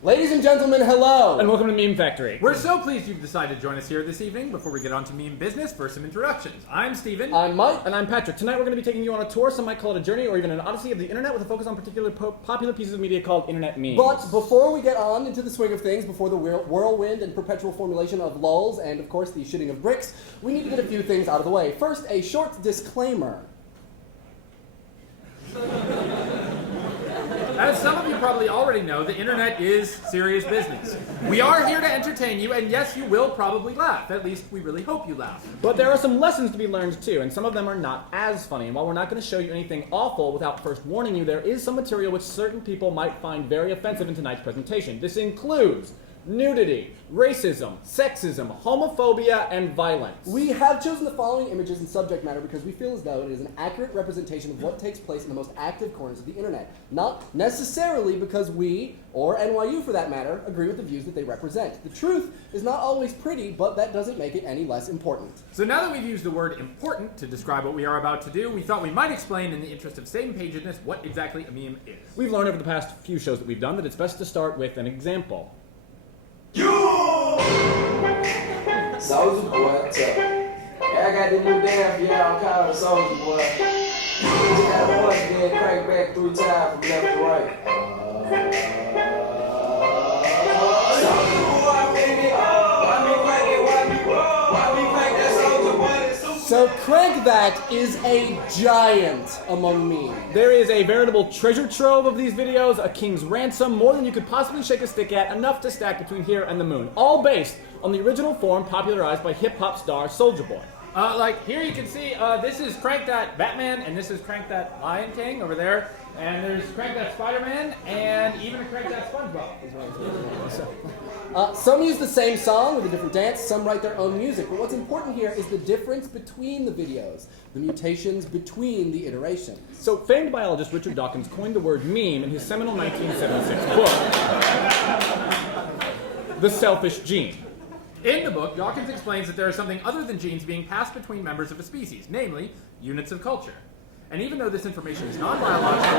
Ladies and gentlemen, hello! And welcome to MemeFactory. We're so pleased you've decided to join us here this evening. Before we get on to meme business, first some introductions. I'm Steven. I'm Mike. And I'm Patrick. Tonight we're going to be taking you on a tour, some might call it a journey, or even an odyssey of the internet with a focus on particular popular pieces of media called internet memes. But before we get on into the swing of things, before the whirlwind and perpetual formulation of lulls, and of course the shitting of bricks, we need to get a few things out of the way. First, a short disclaimer. As some of you probably already know, the internet is serious business. We are here to entertain you, and yes, you will probably laugh. At least, we really hope you laugh. But there are some lessons to be learned too, and some of them are not as funny. And while we're not going to show you anything awful without first warning you, there is some material which certain people might find very offensive in tonight's presentation. This includes nudity, racism, sexism, homophobia, and violence. We have chosen the following images and subject matter because we feel as though it is an accurate representation of what takes place in the most active corners of the internet. Not necessarily because we, or NYU for that matter, agree with the views that they represent. The truth is not always pretty, but that doesn't make it any less important. So now that we've used the word important to describe what we are about to do, we thought we might explain, in the interest of same-pagedness, what exactly a meme is. We've learned over the past few shows that we've done that it's best to start with an example. Soldier boy, what's up? Yeah, I got this new damn, yeah, I'm calling Soldier boy. Just got a punch, then crank back 3 times from left to right. Soldier boy, I made it. Why me crank that Soldier boy? So Crank That is a giant among memes. There is a veritable treasure trove of these videos, a king's ransom, more than you could possibly shake a stick at, enough to stack between here and the moon, all based on the original form popularized by hip-hop star Soulja Boy. Like, here you can see, this is Crank That Batman, and this is Crank That Lion King over there, and there's Crank That Spider-Man, and even a Crank That SpongeBob. Some use the same song with a different dance, some write their own music, but what's important here is the difference between the videos, the mutations between the iterations. So, famed biologist Richard Dawkins coined the word meme in his seminal 1976 book, The Selfish Gene. In the book, Dawkins explains that there is something other than genes being passed between members of a species, namely, units of culture. And even though this information is non-biological,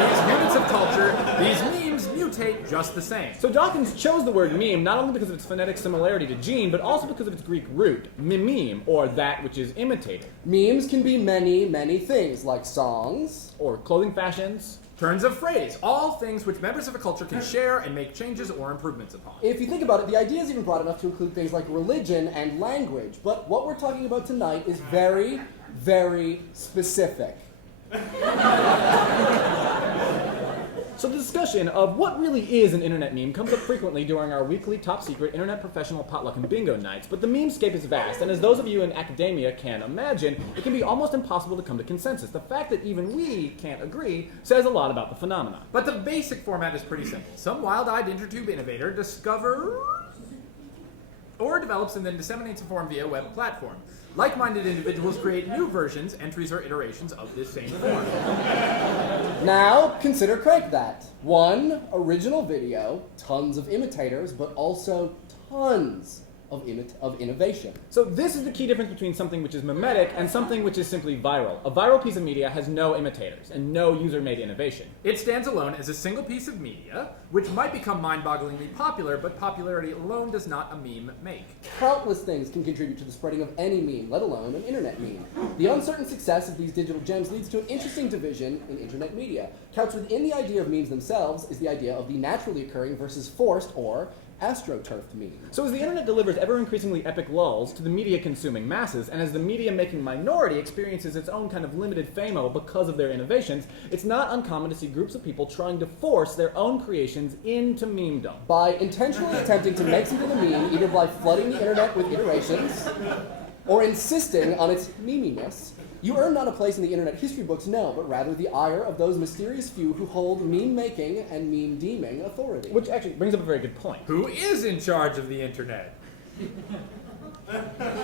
these units of culture, these memes mutate just the same. So Dawkins chose the word meme not only because of its phonetic similarity to gene, but also because of its Greek root, mimeme, or that which is imitated. Memes can be many, many things, like songs, or clothing fashions, turns of phrase, all things which members of a culture can share and make changes or improvements upon. If you think about it, the idea is even broad enough to include things like religion and language, but what we're talking about tonight is very, very specific. So the discussion of what really is an internet meme comes up frequently during our weekly top-secret internet professional potluck and bingo nights, but the memescape is vast, and as those of you in academia can imagine, it can be almost impossible to come to consensus. The fact that even we can't agree says a lot about the phenomenon. But the basic format is pretty simple. Some wild-eyed intertube innovator discovers or develops and then disseminates a form via a web platform. Like-minded individuals create new versions, entries, or iterations of this same form. Now, consider Crank That. One original video, tons of imitators, but also tons of innovation. So this is the key difference between something which is memetic and something which is simply viral. A viral piece of media has no imitators and no user-made innovation. It stands alone as a single piece of media, which might become mind-bogglingly popular, but popularity alone does not a meme make. Countless things can contribute to the spreading of any meme, let alone an internet meme. The uncertain success of these digital gems leads to an interesting division in internet media. Couched within the idea of memes themselves is the idea of the naturally occurring versus forced or astroturfed meme. So as the internet delivers ever-increasingly epic lulls to the media-consuming masses, and as the media-making minority experiences its own kind of limited famo because of their innovations, it's not uncommon to see groups of people trying to force their own creations into memedom. By intentionally attempting to make something a meme, either by flooding the internet with iterations, or insisting on its meminess, you earn not a place in the internet history books, no, but rather the ire of those mysterious few who hold meme-making and meme-deeming authority. Which actually brings up a very good point. Who is in charge of the internet?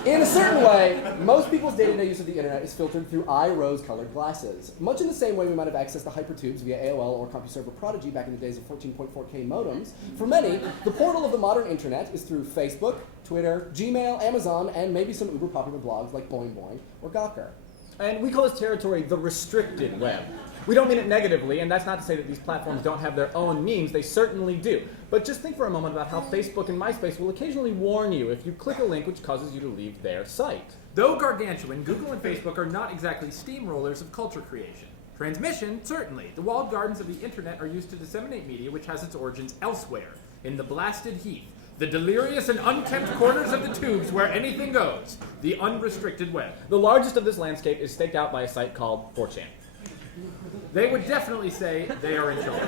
In a certain way, most people's day-to-day use of the internet is filtered through rose-colored glasses. Much in the same way we might have accessed the hypertubes via AOL or CompuServe Prodigy back in the days of 14.4K modems, for many, the portal of the modern internet is through Facebook, Twitter, Gmail, Amazon, and maybe some uber-popular blogs like Boing Boing or Gawker. And we call this territory the restricted web. We don't mean it negatively, and that's not to say that these platforms don't have their own memes. They certainly do. But just think for a moment about how Facebook and MySpace will occasionally warn you if you click a link which causes you to leave their site. Though gargantuan, Google and Facebook are not exactly steamrollers of culture creation. Transmission, certainly. The walled gardens of the internet are used to disseminate media which has its origins elsewhere, in the blasted heath, the delirious and unkempt corners of the tubes where anything goes, the unrestricted web. The largest of this landscape is staked out by a site called 4chan. They would definitely say they are in charge.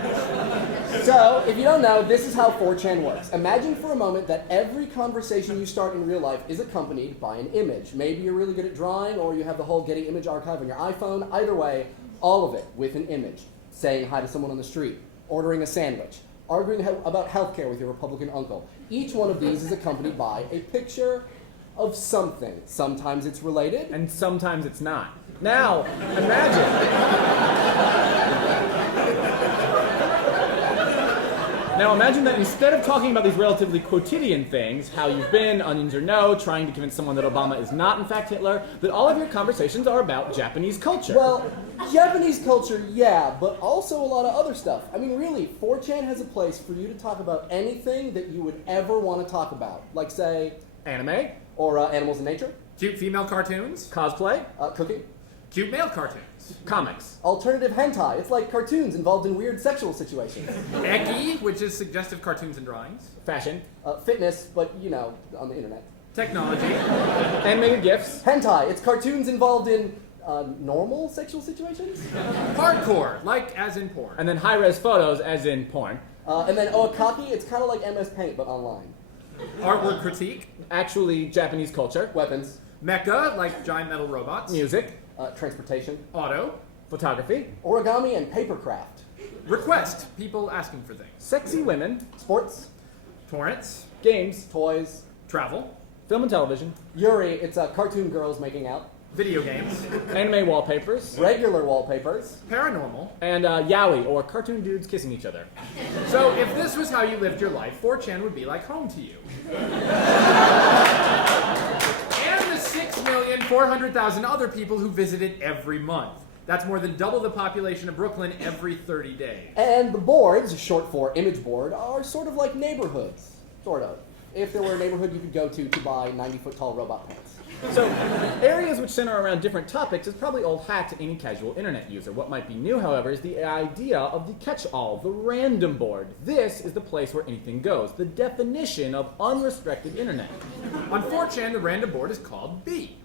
So, if you don't know, this is how 4chan works. Imagine for a moment that every conversation you start in real life is accompanied by an image. Maybe you're really good at drawing, or you have the whole Getty image archive on your iPhone. Either way, all of it with an image. Saying hi to someone on the street, ordering a sandwich, arguing about healthcare with your Republican uncle. Each one of these is accompanied by a picture of something. Sometimes it's related, And sometimes it's not. Now, imagine. Now imagine that instead of talking about these relatively quotidian things, how you've been, onions or no, trying to convince someone that Obama is not in fact Hitler, that all of your conversations are about Japanese culture. well, Japanese culture, yeah, but also a lot of other stuff. I mean, really, 4chan has a place for you to talk about anything that you would ever want to talk about. Like, say, Anime, or animals in nature, Cute female cartoons, cosplay, cooking, cute male cartoons, comics. alternative hentai. It's like cartoons involved in weird sexual situations. eki, which is suggestive cartoons and drawings, Fashion, Fitness, but, you know, on the internet. technology, animated GIFs, Hentai, it's cartoons involved in normal sexual situations. hardcore, like as in porn. and then high-res photos as in porn. And then Oakaki, it's kind of like MS Paint, but online. Artwork critique, Actually Japanese culture, Weapons, mecha, like giant metal robots, music, transportation, auto, photography, origami, and papercraft. request, people asking for things, sexy women, Sports, torrents, games, toys, travel, film and television, Yuri, it's cartoon girls making out, video games, anime wallpapers, regular wallpapers, paranormal. and yaoi, or cartoon dudes kissing each other. So if this was how you lived your life, 4chan would be like home to you. And the 6,400,000 other people who visit it every month. That's more than double the population of Brooklyn every 30 days. and the boards, short for image board, are sort of like neighborhoods. Sort of. If there were a neighborhood you could go to buy 90-foot tall robot pants. So, areas which center around different topics is probably old hat to any casual internet user. What might be new, however, is the idea of the catch-all, the random board. This is the place where anything goes, the definition of unrestricted internet. On 4chan, the random board is called B.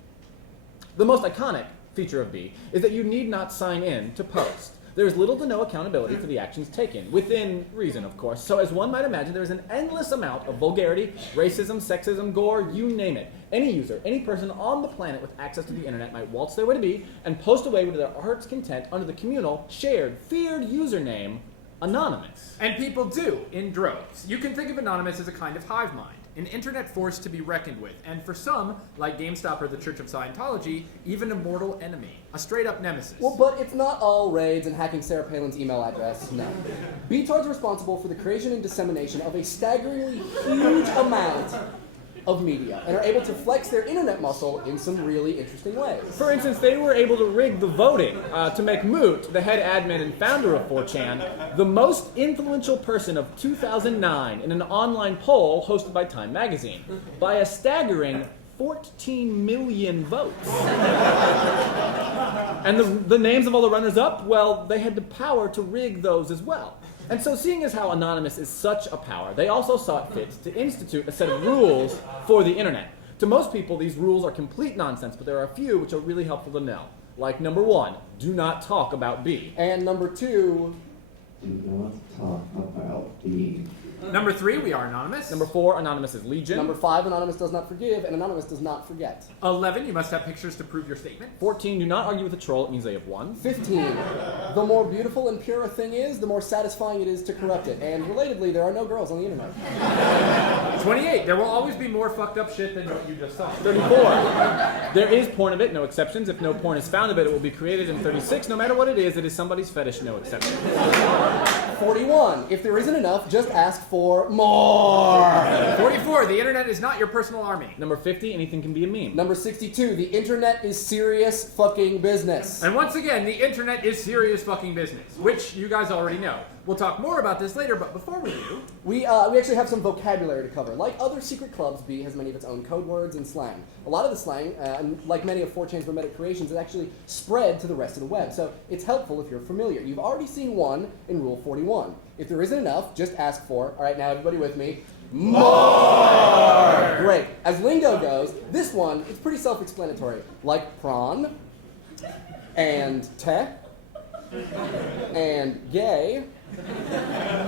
The most iconic feature of B is that you need not sign in to post. There is little to no accountability for the actions taken, within reason, of course. So as one might imagine, there is an endless amount of vulgarity, racism, sexism, gore, you name it. Any user, any person on the planet with access to the internet might waltz their way to B and post away to their heart's content under the communal, shared, feared username, Anonymous. And people do, in droves. You can think of Anonymous as a kind of hive mind, an internet force to be reckoned with, and for some, like GameStop or the Church of Scientology, even a mortal enemy, a straight-up nemesis. Well, but it's not all raids and hacking Sarah Palin's email address, no. BTAR's responsible for the creation and dissemination of a staggeringly huge amount of media, and are able to flex their internet muscle in some really interesting ways. For instance, they were able to rig the voting to make Moot, the head admin and founder of 4chan, the most influential person of 2009 in an online poll hosted by Time magazine, by a staggering 14 million votes. And the names of all the runners-up, well, they had the power to rig those as well. And so seeing as how Anonymous is such a power, they also saw it fit to institute a set of rules for the internet. To most people, these rules are complete nonsense, but there are a few which are really helpful to know. Like number 1, do not talk about B. And number 2, Do not talk about B. Number 3, we are anonymous. Number 4, Anonymous is Legion. number 5, Anonymous does not forgive, and Anonymous does not forget. 11, you must have pictures to prove your statement. 14, do not argue with a troll, it means they have won. 15, the more beautiful and pure a thing is, the more satisfying it is to corrupt it. And relatedly, there are no girls on the internet. 28, there will always be more fucked up shit than what you just saw. 34, there is porn of it, no exceptions. If no porn is found of it, it will be created. And 36, no matter what it is somebody's fetish, no exception. 41, if there isn't enough, just ask for for more. 44, the internet is not your personal army. Number 50, anything can be a meme. Number 62, the internet is serious fucking business. And once again, the internet is serious fucking business, which you guys already know. We'll talk more about this later, but before we do... We actually have some vocabulary to cover. Like other secret clubs, B has many of its own code words and slang. A lot of the slang, and like many of 4chan's mimetic creations, is actually spread to the rest of the web, so it's helpful if you're familiar. You've already seen one in Rule 41. If there isn't enough, just ask for, all right, now everybody with me, more! Great. As lingo goes, this one is pretty self-explanatory. Like prawn, and te, and gay.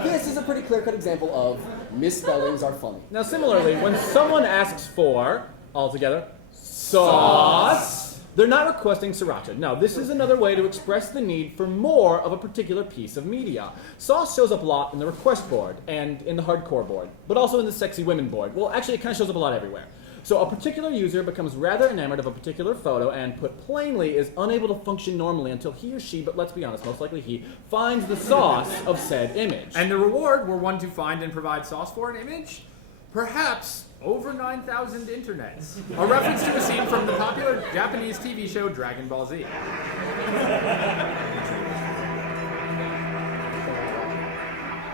This is a pretty clear-cut example of misspellings are funny. Now, similarly, when someone asks for, all together, sauce, they're not requesting sriracha. No, this is another way to express the need for more of a particular piece of media. Sauce shows up a lot in the request board and in the hardcore board, but also in the sexy women board. Well, actually, it kind of shows up a lot everywhere. So a particular user becomes rather enamored of a particular photo and, put plainly, is unable to function normally until he or she, but let's be honest, most likely he, finds the sauce of said image. And the reward were one to find and provide sauce for an image? Perhaps over 9,000 internets. A reference to a scene from the popular Japanese TV show Dragon Ball Z.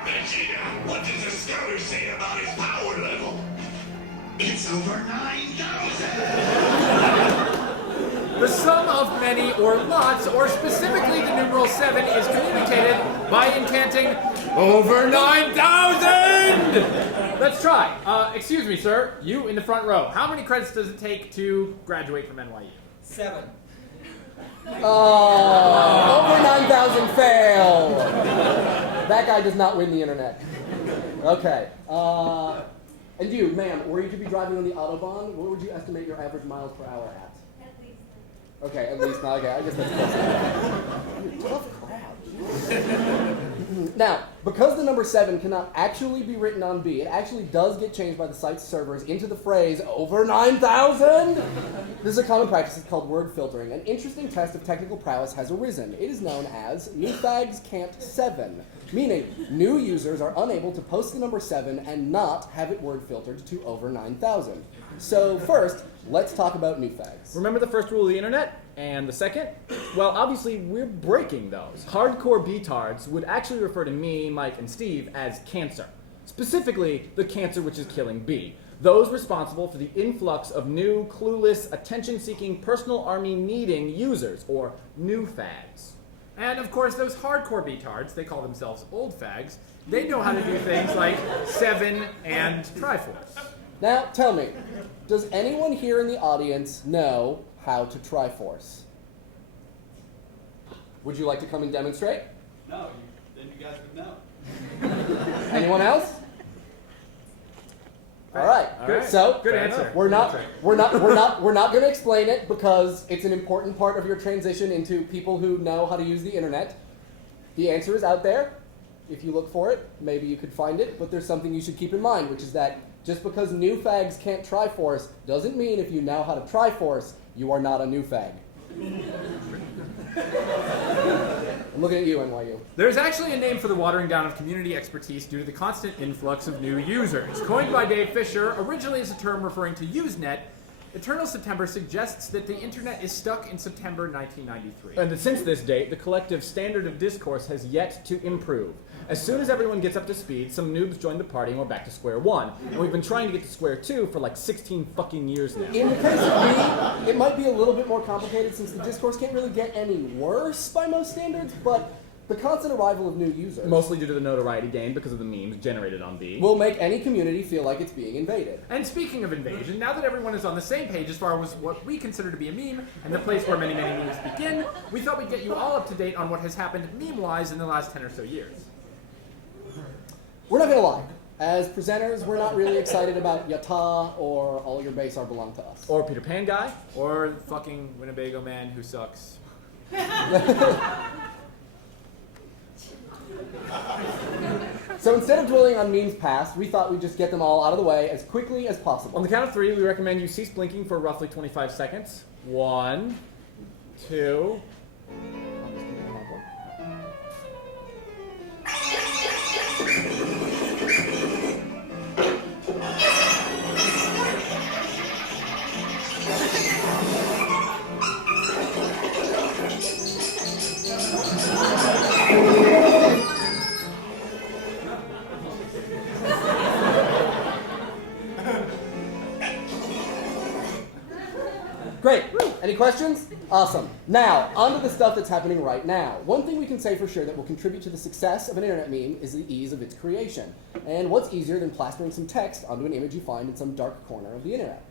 Vegeta, what does the scouter say about his power level? It's over 9,000! The sum of many or lots, or specifically the numeral 7, is communicated by incanting over 9,000! Let's try. Excuse me, sir. You in the front row. How many credits does it take to graduate from NYU? 7. Oh, over 9,000 fail. That guy does not win the internet. Okay. And you, ma'am, were you to be driving on the Autobahn, what would you estimate your average miles per hour at? At least. Okay, at least. Okay, I guess that's close enough. Tough crowd. Now, because the number 7 cannot actually be written on B, it actually does get changed by the site's servers into the phrase, over 9,000? This is a common practice. It's called word filtering. An interesting test of technical prowess has arisen. It is known as MemeFactory can't 7, meaning new users are unable to post the number 7 and not have it word filtered to over 9,000. So first, let's talk about MemeFactory. Remember the first rule of the internet? And the second? Well, obviously, we're breaking those. Hardcore B-tards would actually refer to me, Mike, and Steve as cancer. Specifically, the cancer which is killing B. Those responsible for the influx of new, clueless, attention-seeking, personal army-needing users, or new fags. And of course, those hardcore B-tards, they call themselves old fags, they know how to do things like 7 and Triforce. Now, tell me, does anyone here in the audience know how to Triforce? Would you like to come and demonstrate? No, then you guys would know. Anyone else? All right. Good. So Good answer. we're not going to explain it because it's an important part of your transition into people who know how to use the internet. The answer is out there. If you look for it, maybe you could find it. But there's something you should keep in mind, which is that just because new fags can't Triforce doesn't mean if you know how to Triforce, you are not a new fag. I'm looking at you, NYU. There's actually a name for the watering down of community expertise due to the constant influx of new users. Coined by Dave Fisher, originally as a term referring to Usenet, Eternal September suggests that the internet is stuck in September 1993. And since this date, the collective standard of discourse has yet to improve. As soon as everyone gets up to speed, some noobs join the party and we're back to square one. And we've been trying to get to square 2 for like 16 fucking years now. In the case of me, it might be a little bit more complicated since the discourse can't really get any worse by most standards, but the constant arrival of new users, Mostly due to the notoriety gained because of the memes generated on B, will make any community feel like it's being invaded. And speaking of invasion, now that everyone is on the same page as far as what we consider to be a meme, and the place where many, many memes begin, we thought we'd get you all up to date on what has happened meme-wise in the last 10 or so years. We're not going to lie. As presenters, we're not really excited about Yata or All Your Base Are Belong to Us. or Peter Pan guy. Or fucking Winnebago man who sucks. So instead of dwelling on memes past, we thought we'd just get them all out of the way as quickly as On possible. the count of 3, we recommend you cease blinking for roughly 25 seconds. 1, 2... Great. Any questions? Awesome. Now, on to the stuff that's happening right now. One thing we can say for sure that will contribute to the success of an internet meme is the ease of its creation. And what's easier than plastering some text onto an image you find in some dark corner of the internet?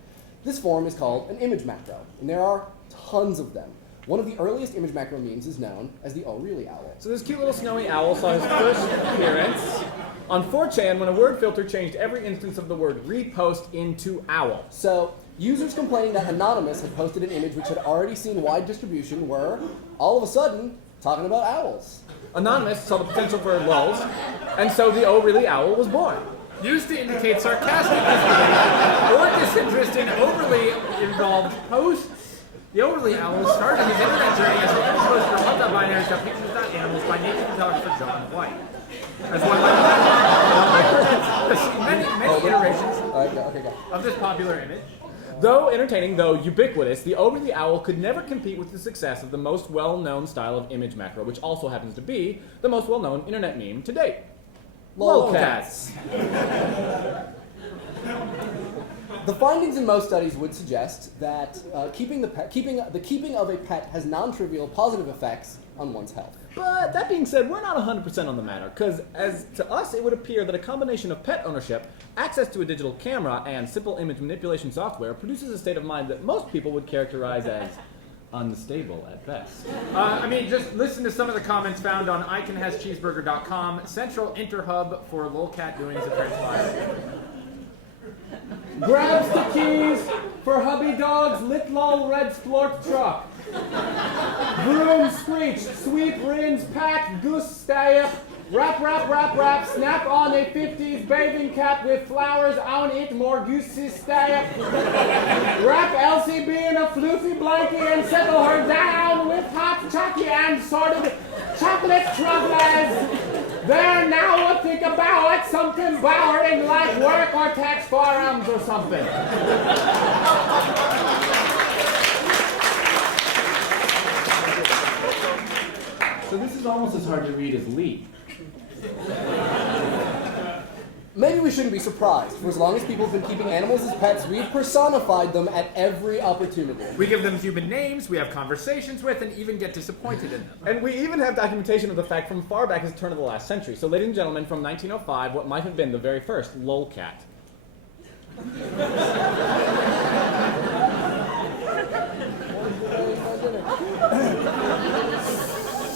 This form is called an image macro, and there are tons of them. One of the earliest image macro memes is known as the Oh Really Owl. So this cute little snowy owl saw his first appearance on 4chan when a word filter changed every instance of the word repost into owl. So, users complaining that Anonymous had posted an image which had already seen wide distribution were, all of a sudden, talking about owls. Anonymous saw the potential for lulz, and so the Oh Really Owl was born. Used to indicate sarcastic disbelief or disinterest in overly involved posts. The overly owl started his internet journey as an image poster of love.binaries got pictures.animals by nature photographer John White. As one many iterations of this popular image. Though entertaining, though ubiquitous, the Oh Really Owl could never compete with the success of the most well-known style of image macro, which also happens to be the most well-known internet meme to date. Lolcats. The findings in most studies would suggest that keeping of a pet has non-trivial positive effects on one's health. But that being said, we're not 100% on the matter, because as to us, it would appear that a combination of pet ownership, access to a digital camera, and simple image manipulation software produces a state of mind that most people would characterize as unstable at best. I mean, just listen to some of the comments found on iconhascheeseburger.com, central interhub for lolcat doings of transpire. Grabs the keys for hubby dog's Litlol red splort truck. Broom screeched, sweep rins, pack, goose stay up, wrap, snap on a 50s bathing cap with flowers on it, more goosey stay up. Wrap LCB in a floofy blanket and settle her down with hot chocolate and sorted chocolate truffles. There now what think about something bowering like work or tax forums or something. So this is almost as hard to read as Lee. Maybe we shouldn't be surprised. For as long as people have been keeping animals as pets, we've personified them at every opportunity. We give them human names, we have conversations with, and even get disappointed in them. And we even have documentation of the fact from far back as the turn of the last century. So ladies and gentlemen, from 1905, what might have been the very first lolcat.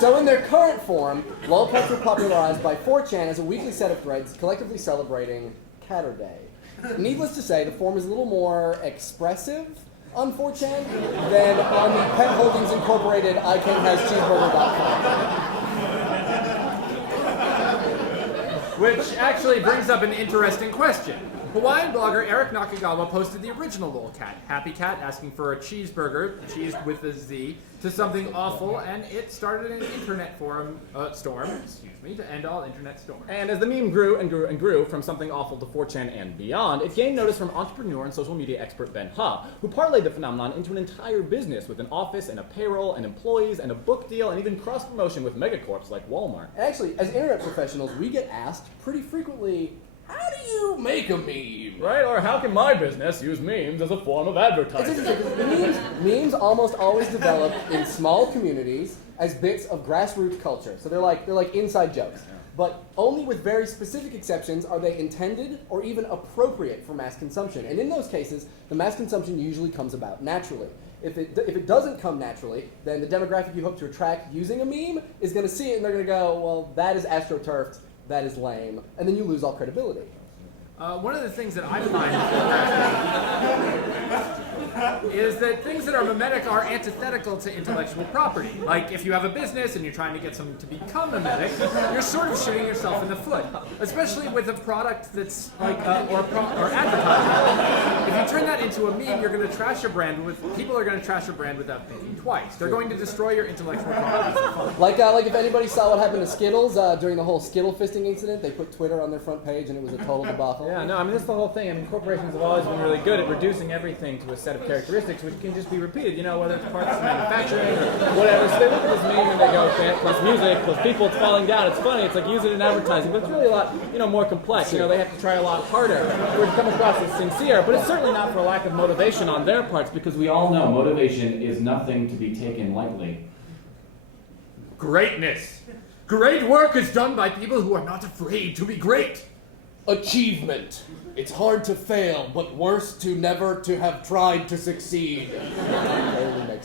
So in their current form, lolcats were popularized by 4chan as a weekly set of threads collectively celebrating Catter Day. Needless to say, the form is a little more expressive on 4chan than on the Pet Holdings Incorporated iconhascheeseburger.com. Which actually brings up an interesting question. Hawaiian blogger Eric Nakagawa posted the original lolcat, Happy Cat asking for a cheeseburger, cheese with a Z, to something awful, and it started an internet storm to end all internet storms. And as the meme grew and grew and grew from something awful to 4chan and beyond, it gained notice from entrepreneur and social media expert Ben Ha, who parlayed the phenomenon into an entire business with an office and a payroll and employees and a book deal and even cross-promotion with megacorps like Walmart. And actually, as internet professionals, we get asked pretty frequently, how do you make a meme? Right, or how can my business use memes as a form of advertising? It's interesting, memes almost always develop in small communities as bits of grassroots culture. So they're like inside jokes. But only with very specific exceptions are they intended or even appropriate for mass consumption. And in those cases, the mass consumption usually comes about naturally. If it doesn't come naturally, then the demographic you hope to attract using a meme is going to see it and they're going to go, well, that is astroturfed. That is lame, and then you lose all credibility. One of the things that I find is that things that are mimetic are antithetical to intellectual property. Like if you have a business and you're trying to get someone to become mimetic, you're sort of shooting yourself in the foot. Especially with a product that's like or advertising. If you turn that into a meme, you're going to trash your brand people are going to trash your brand without thinking twice. They're going to destroy your intellectual property for fun. Like if anybody saw what happened to Skittles during the whole Skittle fisting incident, they put Twitter on their front page and it was a total debacle. Yeah, no, I mean, that's the whole thing. I mean, corporations have always been really good at reducing everything to a set of characteristics which can just be repeated, whether it's parts of manufacturing or whatever. So they look at this meme and they go, okay, plus music, plus people, it's falling down, it's funny, it's like use it in advertising, but it's really a lot, more complex. They have to try a lot harder for it to come across as sincere, but it's certainly not for a lack of motivation on their parts, because we all know motivation is nothing to be taken lightly. Greatness. Great work is done by people who are not afraid to be great. Achievement. It's hard to fail, but worse to never to have tried to succeed.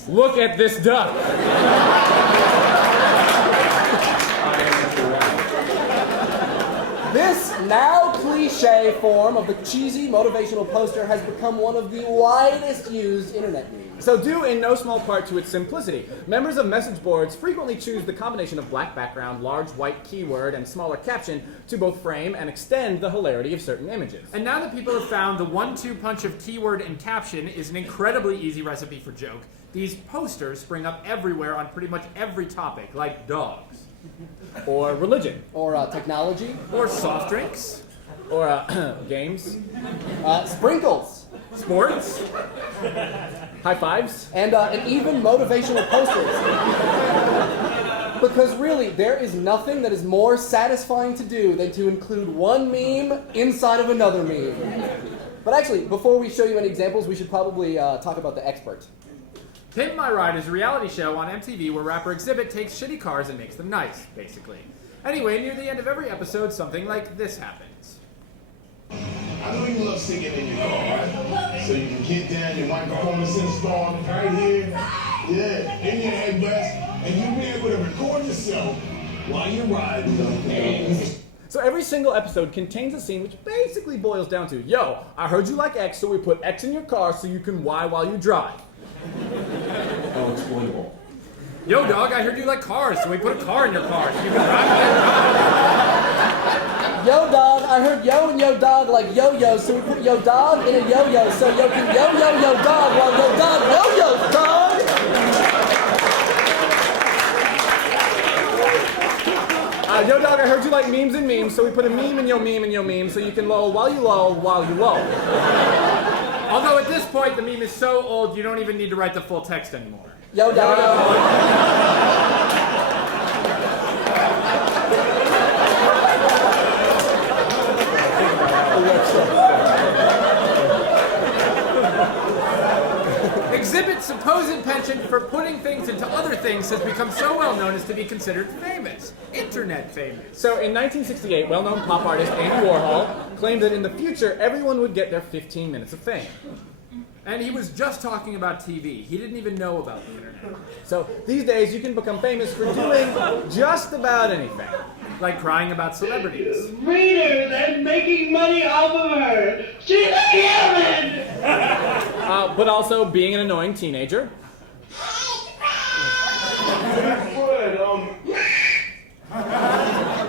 Look at this duck. This now cliche form of the cheesy motivational poster has become one of the widest used internet memes. So due in no small part to its simplicity, members of message boards frequently choose the combination of black background, large white keyword, and smaller caption to both frame and extend the hilarity of certain images. And now that people have found the 1-2 punch of keyword and caption is an incredibly easy recipe for joke, these posters spring up everywhere on pretty much every topic, like dogs. Or religion. Or technology. Or soft drinks. Or games. Sprinkles. Sports. High fives. And even motivational posters. Because really, there is nothing that is more satisfying to do than to include one meme inside of another meme. But actually, before we show you any examples, we should probably talk about the expert. Pimp My Ride is a reality show on MTV where rapper Exhibit takes shitty cars and makes them nice, basically. Anyway, near the end of every episode, something like this happens. I know you love singing in your car, right? So you can get down, your microphone is installed right here, yeah, in your headrest, and you'll be able to record yourself while you're riding. So every single episode contains a scene which basically boils down to, yo, I heard you like X, so we put X in your car so you can Y while you drive. Oh, exploitable. Yo, dog, I heard you like cars, so we put a car in your car so you can drive while you drive. Yo, dog, I heard yo and yo dog like yo-yo, so we put yo dog in a yo-yo so yo can yo-yo-yo dog while yo dog yo-yo dog. Yo, dog, I heard you like memes and memes, so we put a meme in your meme and your meme so you can lol while you lol while you lol. Although at this point, the meme is so old, you don't even need to write the full text anymore. Yo, dog. Exhibit's supposed penchant for putting things into other things has become so well known as to be considered famous. Internet famous. So in 1968, well-known pop artist Andy Warhol claimed that in the future, everyone would get their 15 minutes of fame. And he was just talking about TV. He didn't even know about the internet. So these days, you can become famous for doing just about anything. Like crying about celebrities. Readers and making money off of her. She's a human! But also being an annoying teenager.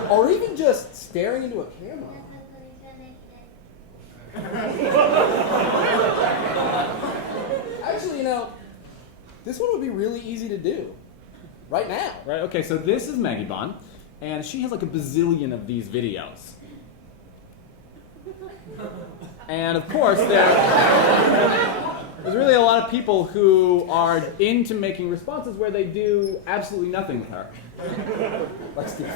Or even just staring into a camera. Actually, this one would be really easy to do. Right now. Right, okay, so this is Maggie Bond, and she has like a bazillion of these videos. And of course, there's really a lot of people who are into making responses where they do absolutely nothing with her. Like Steve.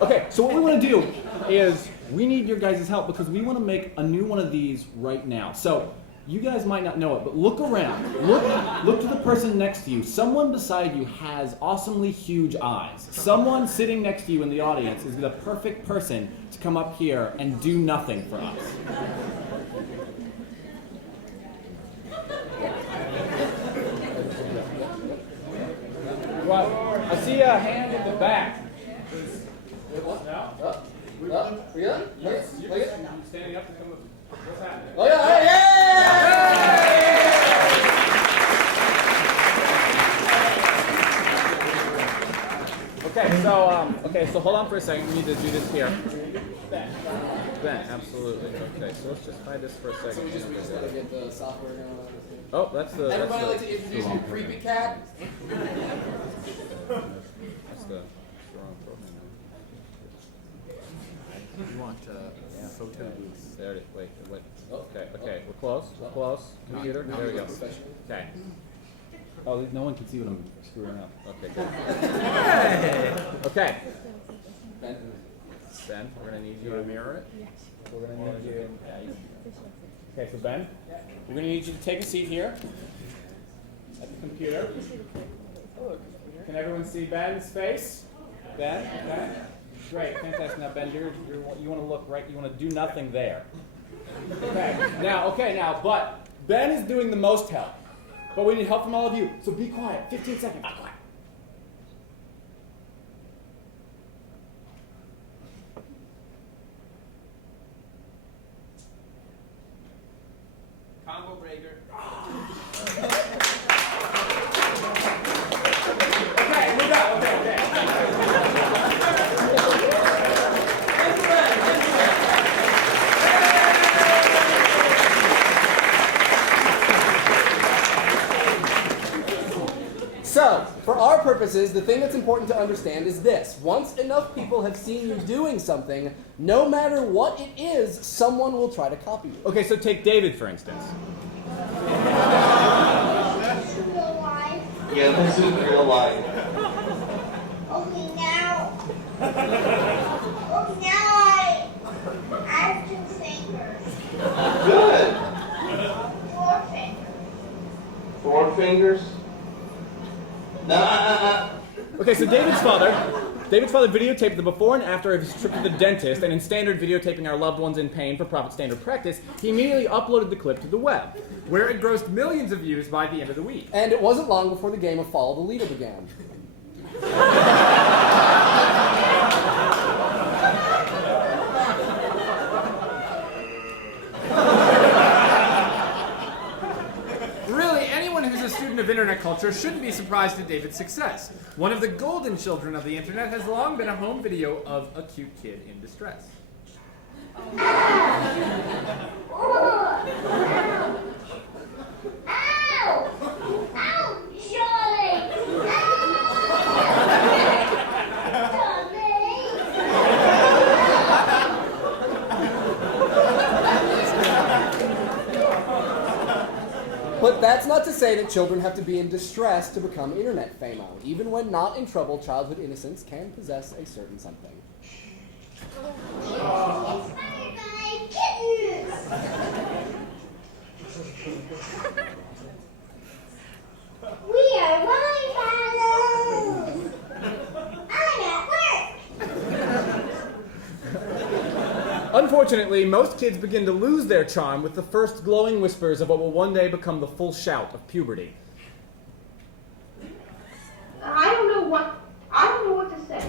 Okay, so what we want to do is we need your guys' help because we want to make a new one of these right now. So you guys might not know it, but look around. Look to the person next to you. Someone beside you has awesomely huge eyes. Someone sitting next to you in the audience is the perfect person to come up here and do nothing for us. Well, I see a hand in the back. We good? Standing up to come up. What's happening? Oh yeah! Okay, so hold on for a second. We need to do this here. Ben, absolutely. Okay, so let's just hide this for a second. So we just gotta get the software now. Oh, that's the. Everybody like to introduce you to Creepy Cat? That's the wrong program. You want photo booth. There it is. Wait. Okay. We're close. Computer. There we go. Okay. Oh, no one can see what I'm screwing up. Okay, good. Okay. Ben, we're gonna need you to mirror it. We're gonna need you. Okay, so Ben, we're gonna need you to take a seat here at the computer. Can everyone see Ben's face? Ben, okay. Great, fantastic. Now, Ben, you want to look right. You want to do nothing there. Okay. Now, but Ben is doing the most help. But we need help from all of you. So be quiet. 15 seconds. Be quiet. Combo breaker. Okay, we go. Okay. So, for our purposes, the thing that's important to understand is this. Once enough people have seen you doing something, no matter what it is, someone will try to copy you. Okay, so take David, for instance. Yeah, this is real life. Okay, now I have 2 fingers. Good. 4 fingers. 4 fingers? No. Okay, so David's father videotaped the before and after of his trip to the dentist, and in standard videotaping our loved ones in pain for profit standard practice, he immediately uploaded the clip to the web, where it grossed millions of views by the end of the week. And it wasn't long before the game of Follow the Leader began. Really, anyone who's a student of internet culture shouldn't be surprised at David's success. One of the golden children of the internet has long been a home video of a cute kid in distress. Ow! Ow! Charlie! But that's not to say that children have to be in distress to become internet famo. Even when not in trouble, childhood innocence can possess a certain something. Inspired by kittens! We are my fellows! I'm at work! Unfortunately, most kids begin to lose their charm with the first glowing whispers of what will one day become the full shout of puberty. I don't know what to say.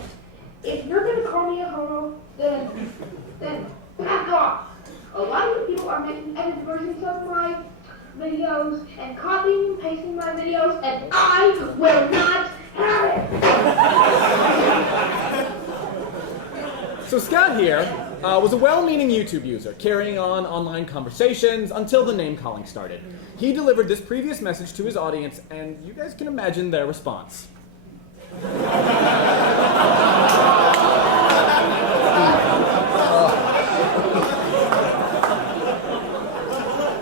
If you're gonna call me a homo, then back off. A lot of people are making edited versions of my videos and copying and pasting my videos, and I will not have it. So Scott here was a well-meaning YouTube user, carrying on online conversations until the name-calling started. He delivered this previous message to his audience, and you guys can imagine their response.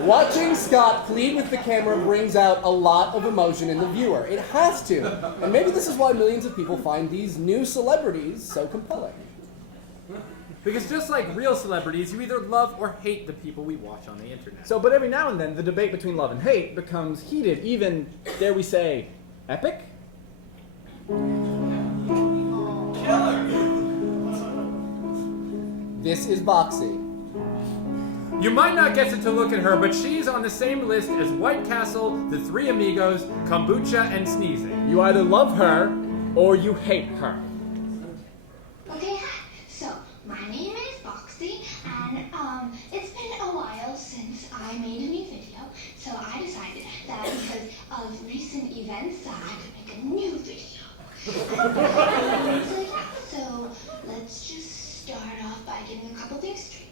Watching Scott plead with the camera brings out a lot of emotion in the viewer. It has to. And maybe this is why millions of people find these new celebrities so compelling. Because just like real celebrities, you either love or hate the people we watch on the internet. So, but every now and then, the debate between love and hate becomes heated, even, dare we say, epic? This is Boxy. You might not get to look at her, but she's on the same list as White Castle, the Three Amigos, Kombucha, and sneezing. You either love her or you hate her. Okay, hi. So, my name is Boxy, and it's been a while since I made a new video, so I decided that because of recent events that I could make a new video. So let's just start off by getting a couple things straight.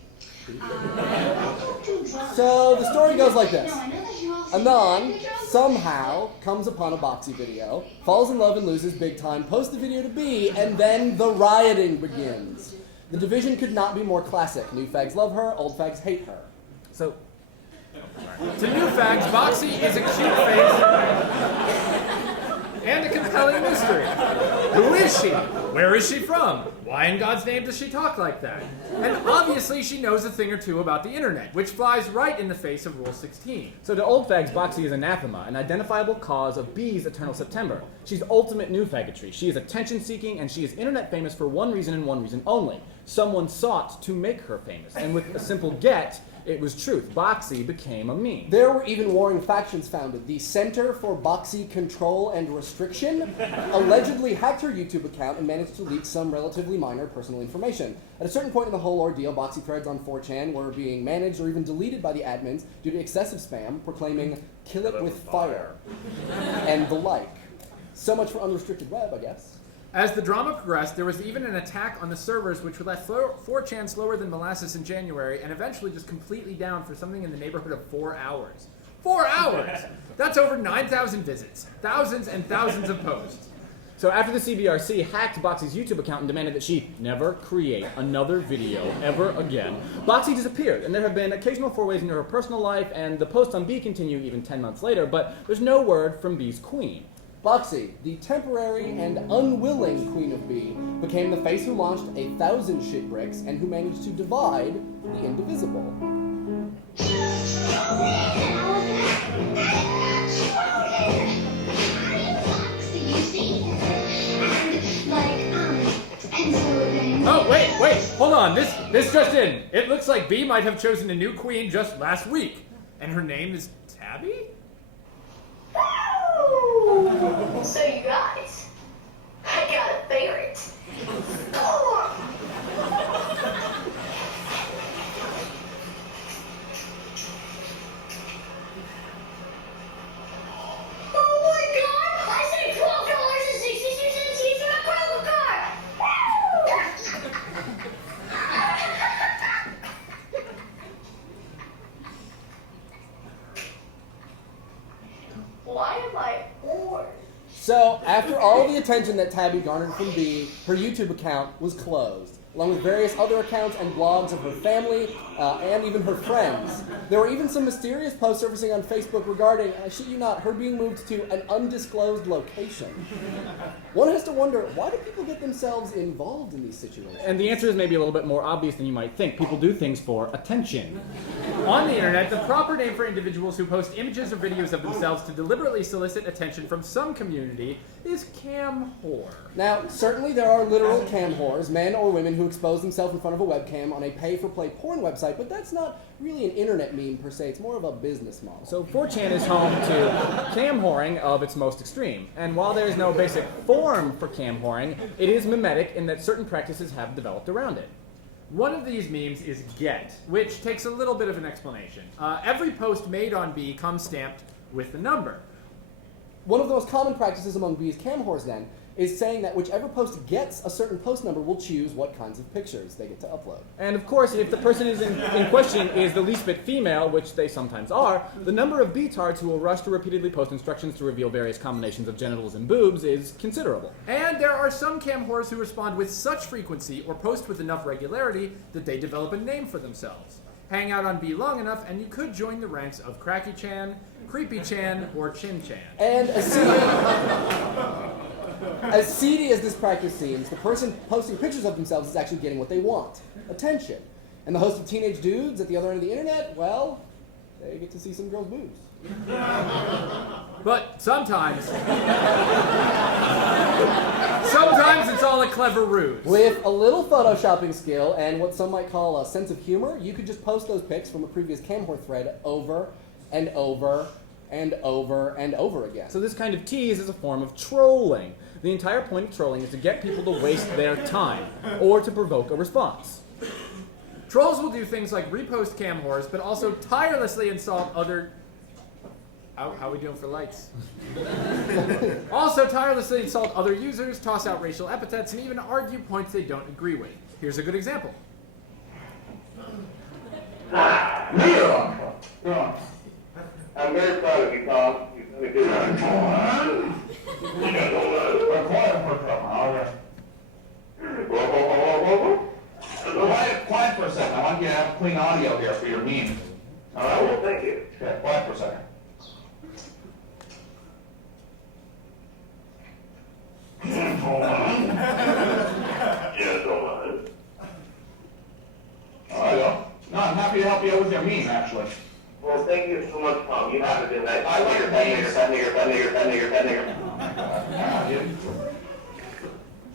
So the story goes like this. No, I know that you all Anon somehow comes upon a Boxy video, falls in love and loses big time, posts the video to B, and then the rioting begins. The division could not be more classic. New fags love her, old fags hate her. So, To new fags, Boxy is a cute face and a compelling mystery. Who is she? Where is she from? Why in God's name does she talk like that? And obviously she knows a thing or two about the internet, which flies right in the face of Rule 16. So to old fags, Boxy is anathema, an identifiable cause of B's eternal September. She's ultimate new faggotry. She is attention-seeking, and she is internet famous for one reason and one reason only. Someone sought to make her famous, and with a simple get, it was truth. Boxy became a meme. There were even warring factions founded. The Center for Boxy Control and Restriction allegedly hacked her YouTube account and managed to leak some relatively minor personal information. At a certain point in the whole ordeal, Boxy threads on 4chan were being managed or even deleted by the admins due to excessive spam, proclaiming, "kill it with fire," and the like. So much for unrestricted web, I guess. As the drama progressed, there was even an attack on the servers which left 4chan slower than molasses in January and eventually just completely down for something in the neighborhood of 4 hours. 4 hours! That's over 9,000 visits, thousands and thousands of posts. So after the CBRC hacked Boxy's YouTube account and demanded that she never create another video ever again, Boxy disappeared, and there have been occasional forays into her personal life, and the posts on B continue even 10 months later, but there's no word from B's queen. Boxy, the temporary and unwilling queen of B, became the face who launched 1,000 shit bricks and who managed to divide the indivisible. Oh, wait, hold on, this just in. It looks like B might have chosen a new queen just last week. And her name is Tabby? So you guys, I got a favorite. Oh my God! I saved $12.66 each for a Kroger card. Why am I bored? So, after all the attention that Tabby garnered from B, her YouTube account was closed, along with various other accounts and blogs of her family and even her friends. There were even some mysterious posts surfacing on Facebook regarding, I shit you not, her being moved to an undisclosed location. One has to wonder, why do people get themselves involved in these situations? And the answer is maybe a little bit more obvious than you might think. People do things for attention. On the internet, the proper name for individuals who post images or videos of themselves to deliberately solicit attention from some community is cam whore. Now, certainly there are literal cam whores, men or women who expose themselves in front of a webcam on a pay-for-play porn website, but that's not really an internet meme per se, it's more of a business model. So 4chan is home to cam whoring of its most extreme. And while there is no basic form for cam whoring, it is mimetic in that certain practices have developed around it. One of these memes is get, which takes a little bit of an explanation. Every post made on B comes stamped with the number. One of the most common practices among B's cam whores, then, is saying that whichever post gets a certain post number will choose what kinds of pictures they get to upload. And of course, if the person is in question is the least bit female, which they sometimes are, the number of B-tards who will rush to repeatedly post instructions to reveal various combinations of genitals and boobs is considerable. And there are some cam whores who respond with such frequency or post with enough regularity that they develop a name for themselves. Hang out on B long enough and you could join the ranks of Cracky-chan, Creepy-chan, or Chin-chan. And as seedy as this practice seems, the person posting pictures of themselves is actually getting what they want, attention. And the host of Teenage Dudes at the other end of the internet, well, they get to see some girls' boobs. But sometimes it's all a clever ruse. With a little photoshopping skill and what some might call a sense of humor, you could just post those pics from a previous cam whore thread over and over and over and over again. So this kind of tease is a form of trolling. The entire point of trolling is to get people to waste their time, or to provoke a response. Trolls will do things like repost cam whores, but also tirelessly insult other... How are we doing for likes? Also tirelessly insult other users, toss out racial epithets, and even argue points they don't agree with. Here's a good example. I'm very proud of you, Tom. You've done a good job. You got all that. Quiet for a couple, all right. you have clean audio here for your meme. All right, well, thank you. Okay, quiet for a second. Hold on. Yeah, don't mind. Oh, there you go. No, I'm happy to help you out with your meme, actually. Well, thank you so much, Tom. You have a good night. I like your memes. Fat nigger. Yeah, dude.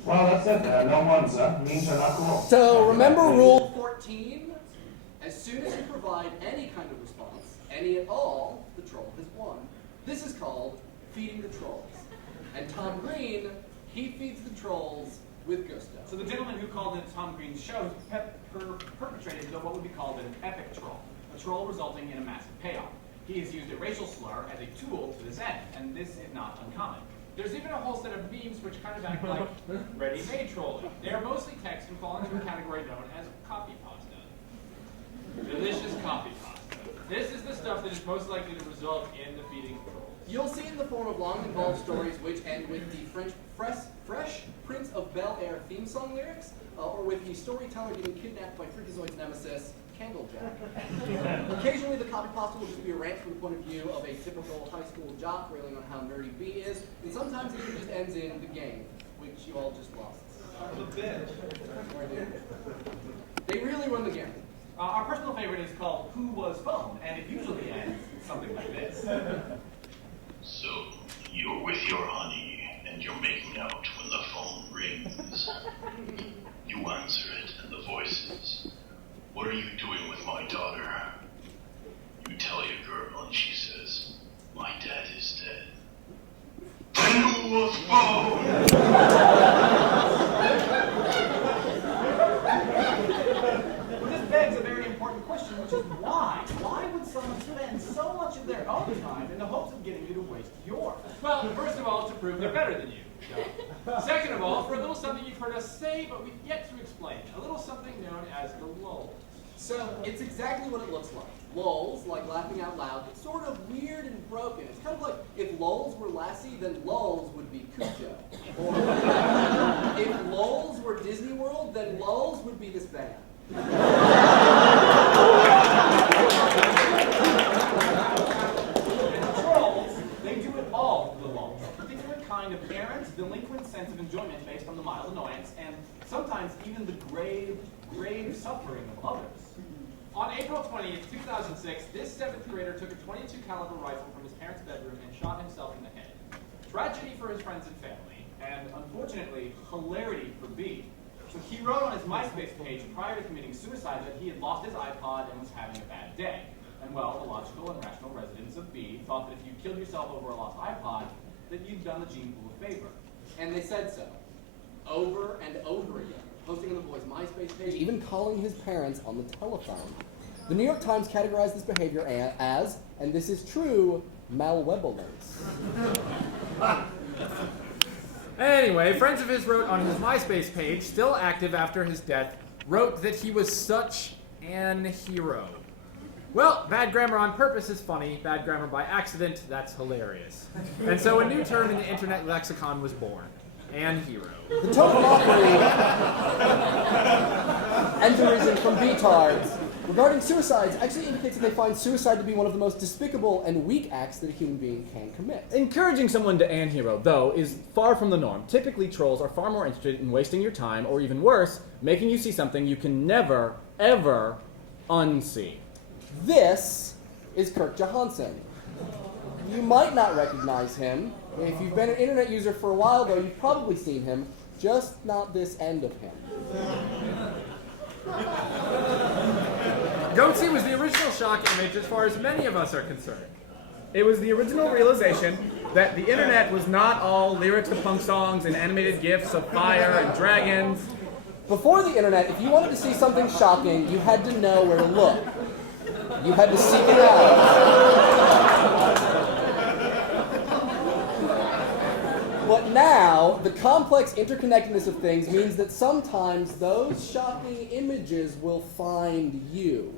Well, that's it. No one's memes are not cool. So remember rule 14? As soon as you provide any kind of response, any at all, the troll has won. This is called feeding the trolls. And Tom Green, he feeds the trolls with gusto. So the gentleman who called in Tom Green's show perpetrated what would be called an epic troll, a troll resulting in a massive payoff. He has used a racial slur as a tool to this end, and this is not uncommon. There's even a whole set of memes which kind of act like ready-made trolling. They are mostly text and fall into a category known as copy pasta. Delicious copy pasta. This is the stuff that is most likely to result in the feeding of trolls. You'll see in the form of long involved stories which end with the Fresh Prince of Bel-Air theme song lyrics, or with the storyteller getting kidnapped by Freakazoid's nemesis, Candlejack. Occasionally the copy pasta will just be a rant from the point of view of a typical high school jock railing on how nerdy B is, and sometimes it even just ends in the game, which you all just lost. They really run the gamut. Our personal favorite is called Who Was Phone, and it usually ends something like this. So, you're with your honey, and you're making out when the phone rings. You answer it, and the voice is, "What are you doing with my daughter?" You tell your girl, and she says, "My dad is dead." Then who was phone? Well, this begs a very important question, which is why? Why would someone spend so much of their own time in the hopes of getting you to waste yours? Well, first of all, to prove they're better than you. Second of all, for a little something you've heard us say, but we've yet to explain. A little something known as the lull. So it's exactly what it looks like. Lulls, like laughing out loud, it's sort of weird and broken. It's kind of like if lulls were Lassie, then lulls would be Cujo. Or if lulls were Disney World, then lulls would be this band. And trolls, they do it all for the lulls. A particular kind of errant, delinquent sense of enjoyment based on the mild annoyance, and sometimes even the grave suffering of others. On April 20th, 2006, this 7th grader took a .22 caliber rifle from his parents' bedroom and shot himself in the head. Tragedy for his friends and family, and unfortunately, hilarity for B. So he wrote on his MySpace page prior to committing suicide that he had lost his iPod and was having a bad day. And well, the logical and rational residents of B thought that if you killed yourself over a lost iPod, that you'd done the gene pool a favor. And they said so. Over and over again. Posting on the boy's MySpace page, even calling his parents on the telephone. The New York Times categorized this behavior as, and this is true, malwebolence. Anyway, friends of his wrote on his MySpace page, still active after his death, wrote that he was such an hero. Well, bad grammar on purpose is funny. Bad grammar by accident, that's hilarious. And so a new term in the internet lexicon was born. An hero. The total mockery and derision from B-tards regarding suicides actually indicates that they find suicide to be one of the most despicable and weak acts that a human being can commit. Encouraging someone to an hero, though, is far from the norm. Typically, trolls are far more interested in wasting your time, or even worse, making you see something you can never, ever unsee. This is Kirk Johansson. You might not recognize him. If you've been an internet user for a while, though, you've probably seen him, just not this end of him. Goatsy was the original shock image as far as many of us are concerned. It was the original realization that the internet was not all lyrics to punk songs and animated gifs of fire and dragons. Before the internet, if you wanted to see something shocking, you had to know where to look. You had to seek it out. But now, the complex interconnectedness of things means that sometimes those shocking images will find you.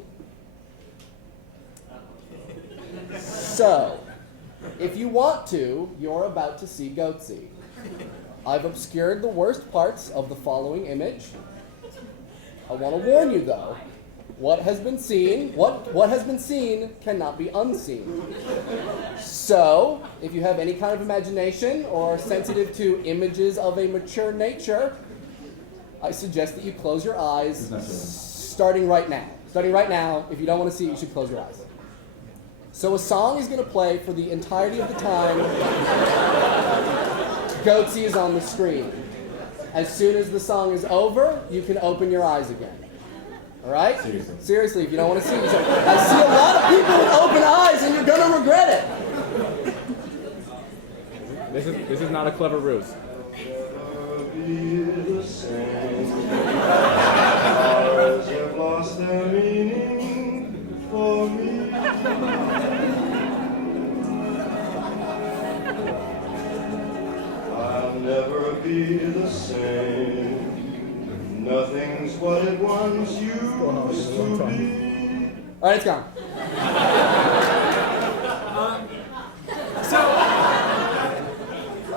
So, if you want to, you're about to see Goatsy. I've obscured the worst parts of the following image. I want to warn you, though, what has been seen cannot be unseen. So, if you have any kind of imagination or are sensitive to images of a mature nature, I suggest that you close your eyes starting right now. Starting right now, if you don't want to see it, you should close your eyes. So a song is going to play for the entirety of the time Goatsy is on the screen. As soon as the song is over, you can open your eyes again. All right? Seriously, if you don't want to see it. I see a lot of people with open eyes, and you're going to regret it. This is not a clever ruse. Have lost their meaning for me. I'll never be the same. Nothing's what it once used to be. All right, it's gone.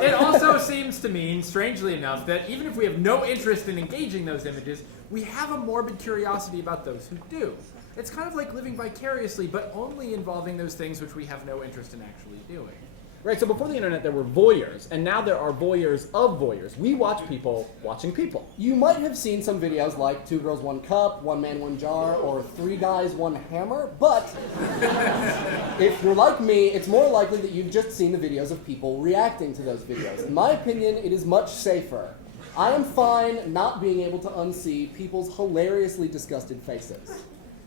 It also seems to mean, strangely enough, that even if we have no interest in engaging those images, we have a morbid curiosity about those who do. It's kind of like living vicariously, but only involving those things which we have no interest in actually doing. Right, so before the internet there were voyeurs, and now there are voyeurs of voyeurs. We watch people watching people. You might have seen some videos like 2 girls, 1 cup, 1 man, 1 jar, or 3 guys, 1 hammer, but if you're like me, it's more likely that you've just seen the videos of people reacting to those videos. In my opinion, it is much safer. I am fine not being able to unsee people's hilariously disgusted faces.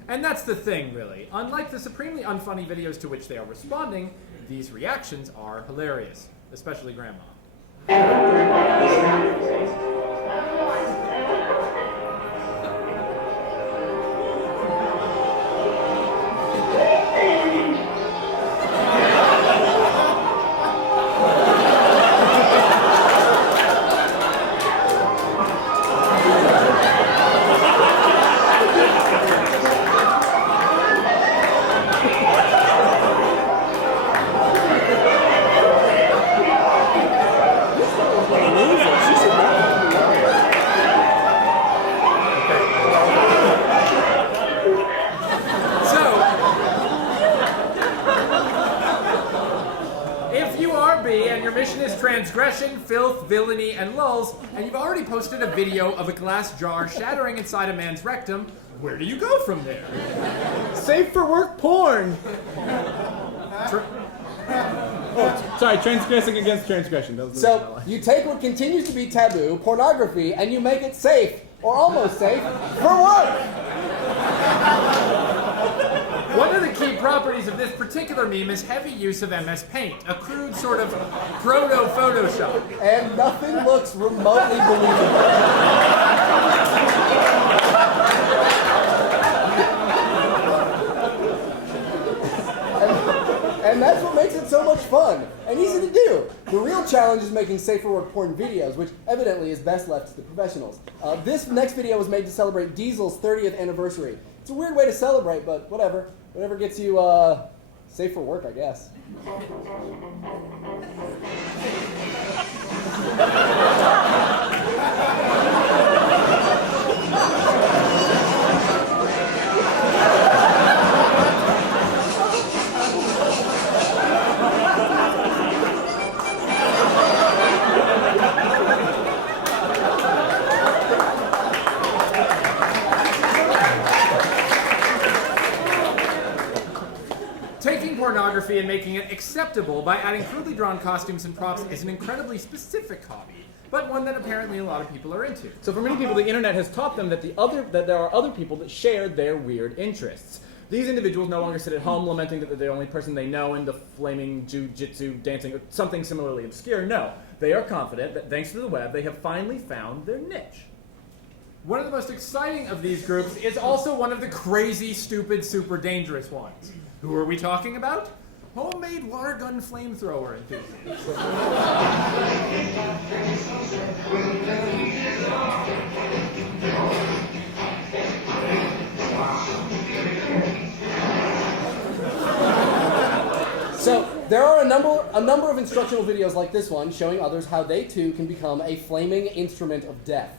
And that's the thing, really. Unlike the supremely unfunny videos to which they are responding, these reactions are hilarious, especially Grandma. Transgression, filth, villainy, and lulz, and you've already posted a video of a glass jar shattering inside a man's rectum. Where do you go from there? Safe for work porn! Sorry, transgressing against transgression. So, you take what continues to be taboo, pornography, and you make it safe, or almost safe, for work! One of the key properties of this particular meme is heavy use of MS Paint, a crude sort of proto-Photoshop. And nothing looks remotely believable. And that's what makes it so much fun and easy to do. The real challenge is making safer work porn videos, which evidently is best left to the professionals. This next video was made to celebrate Diesel's 30th anniversary. It's a weird way to celebrate, but whatever. Whatever gets you safe for work, I guess. Pornography and making it acceptable by adding crudely drawn costumes and props is an incredibly specific hobby, but one that apparently a lot of people are into. So for many people, the internet has taught them that there are other people that share their weird interests. These individuals no longer sit at home lamenting that they're the only person they know in the flaming jiu-jitsu dancing or something similarly obscure. No, they are confident that thanks to the web, they have finally found their niche. One of the most exciting of these groups is also one of the crazy, stupid, super dangerous ones. Who are we talking about? Homemade water gun flamethrower enthusiasts. So, There are a number of instructional videos like this one showing others how they too can become a flaming instrument of death.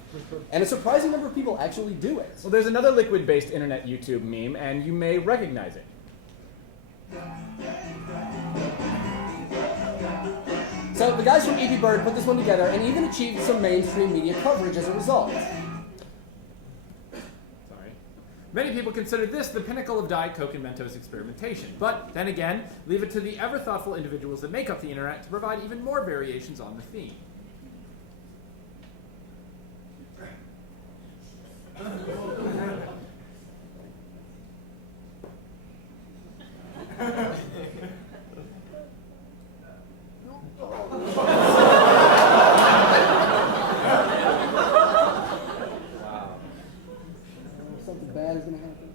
And a surprising number of people actually do it. Well, there's another liquid-based internet YouTube meme, and you may recognize it. So the guys from EP Bird put this one together and even achieved some mainstream media coverage as a result. Many people consider this the pinnacle of Diet Coke and Mentos experimentation. But then again, leave it to the ever-thoughtful individuals that make up the internet to provide even more variations on the theme. Something bad is going to happen.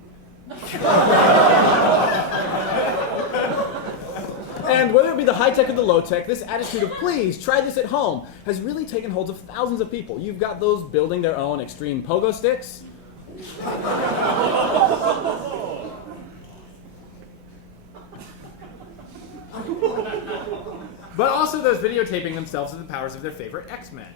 And whether it be the high-tech or the low-tech, this attitude of please, try this at home, has really taken hold of thousands of people. You've got those building their own extreme pogo sticks. But also those videotaping themselves of the powers of their favorite X-Men.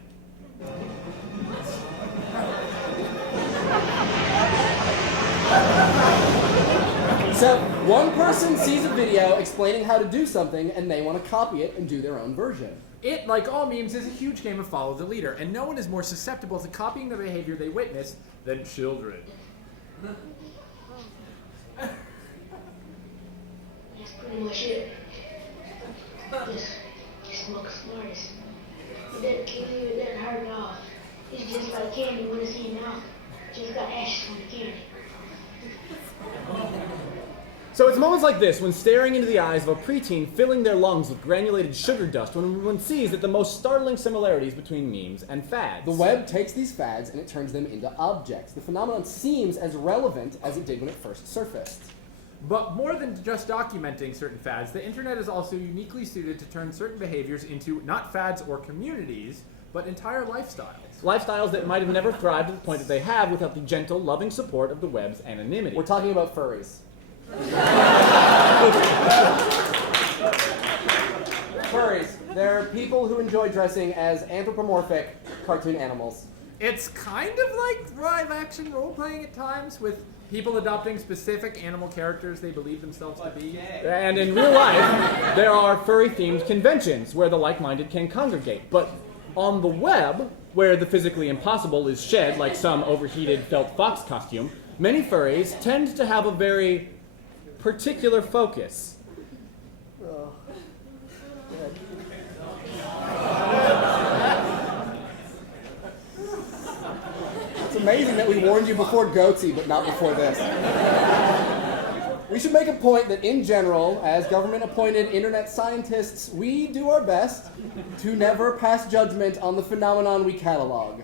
So one person sees a video explaining how to do something and they want to copy it and do their own version. It, like all memes, is a huge game of follow the leader, and no one is more susceptible to copying the behavior they witness than children. That's pretty much it. Just smoke smartest. It doesn't kill you, it doesn't hurt at all. It's just like candy when it's in your mouth. Just got ashes from the candy. So it's moments like this when staring into the eyes of a preteen filling their lungs with granulated sugar dust when one sees that the most startling similarities between memes and fads. The web takes these fads and it turns them into objects. The phenomenon seems as relevant as it did when it first surfaced. But more than just documenting certain fads, the internet is also uniquely suited to turn certain behaviors into not fads or communities, but entire lifestyles. Lifestyles that might have never thrived to the point that they have without the gentle, loving support of the web's anonymity. We're talking about furries. Furries. They're people who enjoy dressing as anthropomorphic cartoon animals. It's kind of like live-action role-playing at times, with people adopting specific animal characters they believe themselves to be. And in real life, there are furry-themed conventions where the like-minded can congregate. But on the web, where the physically impossible is shed like some overheated felt fox costume, many furries tend to have a very particular focus. It's amazing that we warned you before Goatsy, but not before this. We should make a point that in general, as government-appointed internet scientists, we do our best to never pass judgment on the phenomenon we catalog.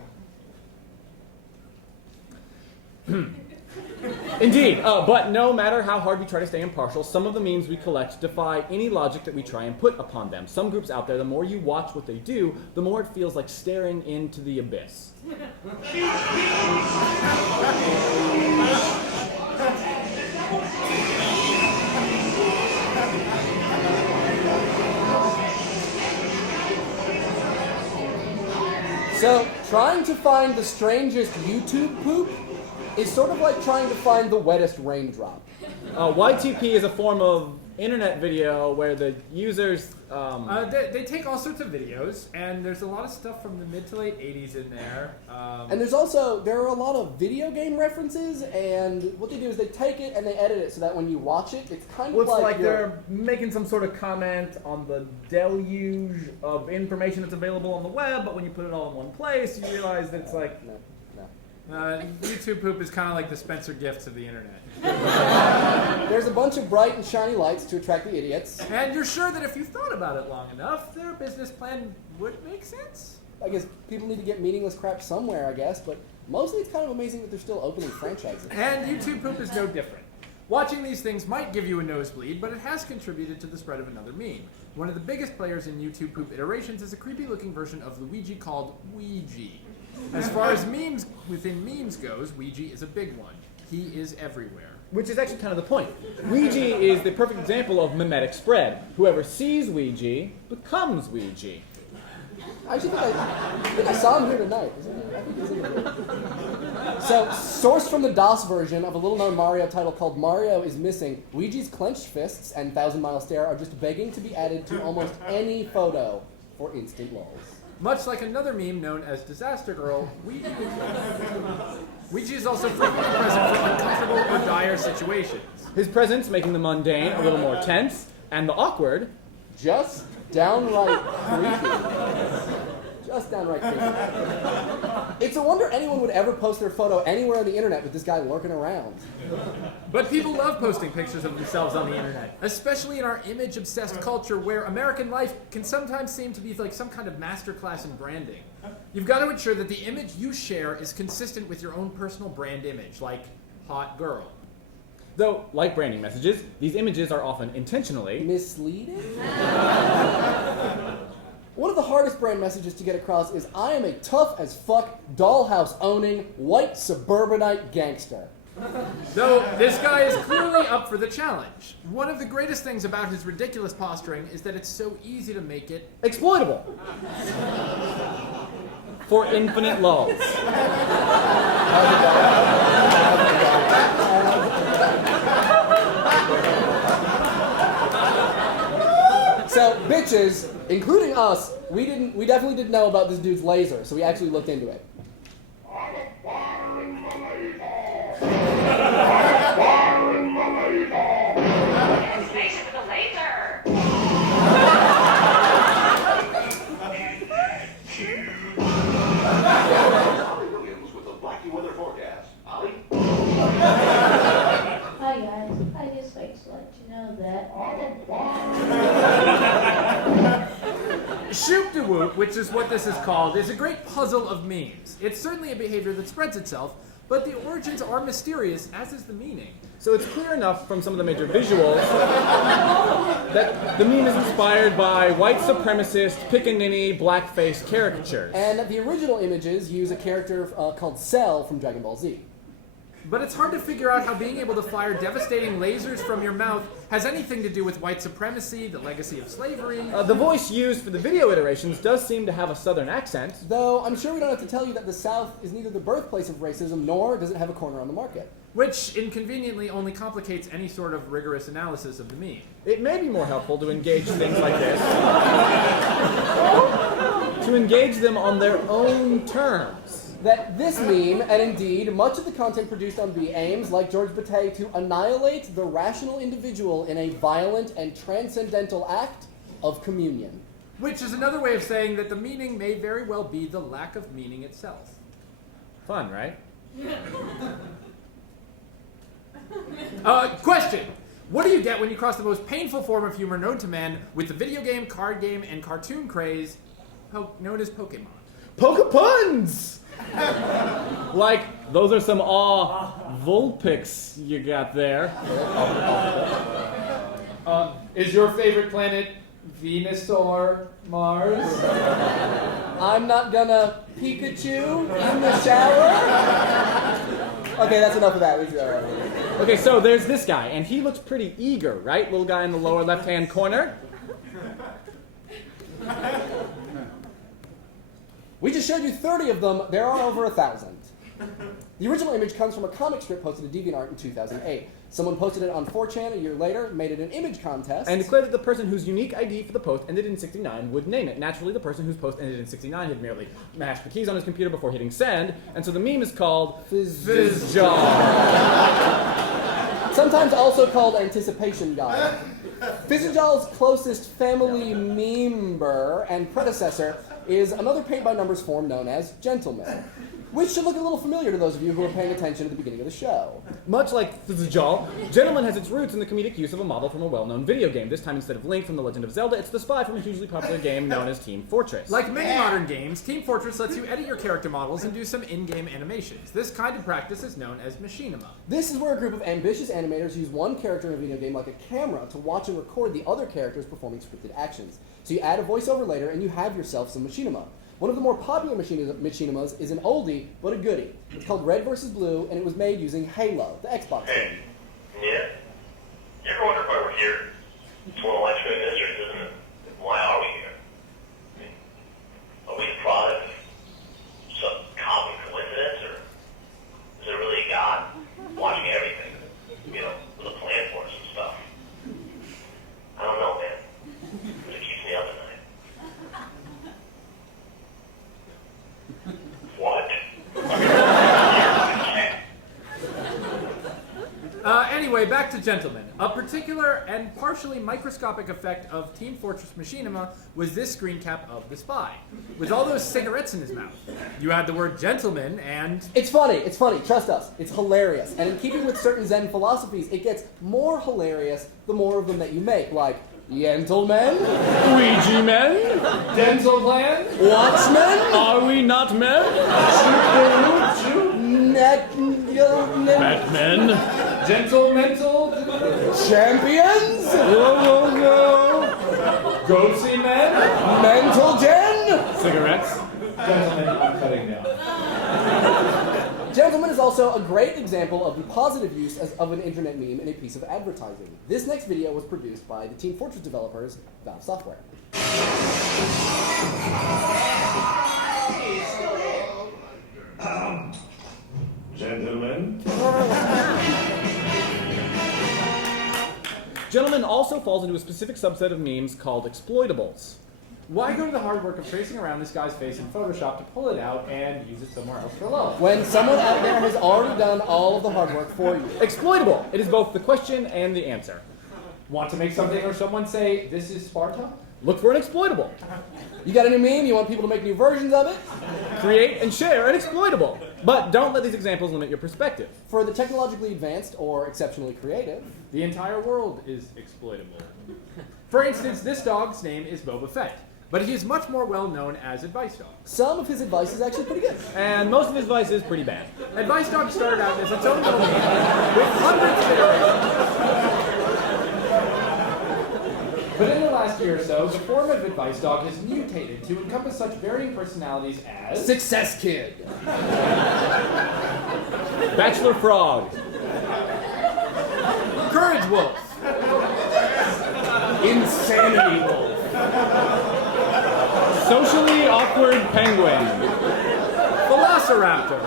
Indeed, but no matter how hard we try to stay impartial, some of the memes we collect defy any logic that we try and put upon them. Some groups out there, the more you watch what they do, the more it feels like staring into the abyss. So, trying to find the strangest YouTube poop is sort of like trying to find the wettest raindrop. YTP is a form of internet video where the users... They take all sorts of videos, and there's a lot of stuff from the mid to late 80s in there. And there are a lot of video game references, and what they do is they take it and they edit it so that when you watch it, it's kind of like they're making some sort of comment on the deluge of information that's available on the web, but when you put it all in one place, you realize that it's like... YouTube poop is kind of like the Spencer Gifts of the internet. There's a bunch of bright and shiny lights to attract the idiots. And you're sure that if you thought about it long enough, their business plan would make sense? I guess people need to get meaningless crap somewhere, I guess, but mostly it's kind of amazing that they're still opening franchises. And YouTube poop is no different. Watching these things might give you a nosebleed, but it has contributed to the spread of another meme. One of the biggest players in YouTube poop iterations is a creepy-looking version of Luigi called Ouija. As far as memes within memes goes, Ouija is a big one. He is everywhere. Which is actually kind of the point. Ouija is the perfect example of mimetic spread. Whoever sees Ouija becomes Ouija. I actually think I saw him here tonight. I think he's in the room. So, sourced from the DOS version of a little-known Mario title called Mario is Missing, Ouija's clenched fists and thousand-mile stare are just begging to be added to almost any photo for instant lulls. Much like another meme known as Disaster Girl, Ouija is also frequently present for uncomfortable or dire situations. His presence making the mundane a little more tense, and the awkward just downright creepy. Just downright creepy. It's a wonder anyone would ever post their photo anywhere on the internet with this guy lurking around. But people love posting pictures of themselves on the internet, especially in our image-obsessed culture where American life can sometimes seem to be like some kind of masterclass in branding. You've got to ensure that the image you share is consistent with your own personal brand image, like hot girl. Though, like branding messages, these images are often intentionally misleading. One of the hardest brand messages to get across is, I am a tough as fuck, dollhouse-owning, white suburbanite gangster. Though this guy is clearly up for the challenge. One of the greatest things about his ridiculous posturing is that it's so easy to make it exploitable. For infinite lulls. So, bitches, including us, we definitely didn't know about this dude's laser, so we actually looked into it. Laser with a laser! Ollie Williams with a Blackie weather forecast. Ollie? Hi guys, I just like to let you know that. Shoop-de-whoop, which is what this is called, is a great puzzle of memes. It's certainly a behavior that spreads itself, but the origins are mysterious, as is the meaning. So it's clear enough from some of the major visuals that the meme is inspired by white supremacist, pickaninny, blackface caricatures. And the original images use a character called Cell from Dragon Ball Z. But it's hard to figure out how being able to fire devastating lasers from your mouth has anything to do with white supremacy, the legacy of slavery. The voice used for the video iterations does seem to have a southern accent. Though I'm sure we don't have to tell you that the South is neither the birthplace of racism, nor does it have a corner on the market. Which inconveniently only complicates any sort of rigorous analysis of the meme. It may be more helpful to engage things like this. To engage them on their own terms. That this meme, and indeed much of the content produced on B, aims, like George Bataille, to annihilate the rational individual in a violent and transcendental act of communion. Which is another way of saying that the meaning may very well be the lack of meaning itself. Fun, right? Question! What do you get when you cross the most painful form of humor known to man with the video game, card game, and cartoon craze known as Pokemon? Pokepuns! Like, those are some Vulpix you got there. Is your favorite planet Venus or Mars? I'm not gonna Pikachu in the shower? Okay, that's enough of that. Okay, so there's this guy, and he looks pretty eager, right? Little guy in the lower left-hand corner. We just showed you 30 of them. There are over 1,000. The original image comes from a comic strip posted to DeviantArt in 2008. Someone posted it on 4chan a year later, made it an image contest, and declared that the person whose unique ID for the post ended in 69 would name it. Naturally, the person whose post ended in 69 had merely mashed the keys on his computer before hitting send, and so the meme is called Fizzjaw. Sometimes also called Anticipation Guide. Fizzjaw's closest family member and predecessor is another paint-by-numbers form known as Gentleman, which should look a little familiar to those of you who are paying attention at the beginning of the show. Much like Fizzjaw, Gentleman has its roots in the comedic use of a model from a well-known video game. This time, instead of Link from The Legend of Zelda, it's the spy from a hugely popular game known as Team Fortress. Like many modern games, Team Fortress lets you edit your character models and do some in-game animations. This kind of practice is known as machinima. This is where a group of ambitious animators use one character in a video game like a camera to watch and record the other characters performing scripted actions. So you add a voiceover later and you have yourself some machinima. One of the more popular machinimas is an oldie, but a goodie. It's called Red vs. Blue, and it was made using Halo, the Xbox game. Yeah. You ever wonder why we're here? It's one of life's great mysteries, isn't it? Why are we here? I mean, are we the product of some common coincidence, or is there really a God watching everything, you know, with a plan for us and stuff? I don't know, man. But it keeps me up at night. What? Anyway, back to Gentlemen. A particular and partially microscopic effect of Team Fortress Machinima was this screen cap of the spy. With all those cigarettes in his mouth. You had the word gentleman and... It's funny, trust us. It's hilarious. And in keeping with certain Zen philosophies, it gets more hilarious the more of them that you make, like gentlemen, Ouija men, dental plan, watchmen, are we not men? Batmen, gentlemental, champions, ghosty men, mental gen, cigarettes. Gentlemen, I'm cutting down. Gentleman is also a great example of the positive use of an internet meme in a piece of advertising. This next video was produced by the Team Fortress developers, Valve Software. Gentlemen. Gentlemen also falls into a specific subset of memes called exploitables. Why go to the hard work of tracing around this guy's face in Photoshop to pull it out and use it somewhere else for love? When someone out there has already done all of the hard work for you. Exploitable. It is both the question and the answer. Want to make something or someone say, this is Sparta? Look for an exploitable. You got a new meme? You want people to make new versions of it? Create and share an exploitable. But don't let these examples limit your perspective. For the technologically advanced or exceptionally creative, the entire world is exploitable. For instance, this dog's name is Boba Fett, but he is much more well known as Advice Dog. Some of his advice is actually pretty good. And most of his advice is pretty bad. Advice Dog started out as its own little meme with hundreds of iterations. But in the last year or so, the form of Advice Dog has mutated to encompass such varying personalities as... Success Kid. Bachelor Frog. Courage Wolf. Insanity Wolf. Socially awkward penguin. Velociraptor.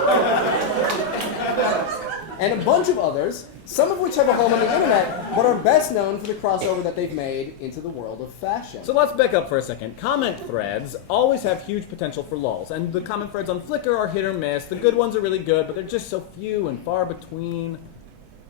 And a bunch of others, some of which have a home on the internet, but are best known for the crossover that they've made into the world of fashion. So let's back up for a second. Comment threads always have huge potential for lulls, and the comment threads on Flickr are hit or miss. The good ones are really good, but they're just so few and far between.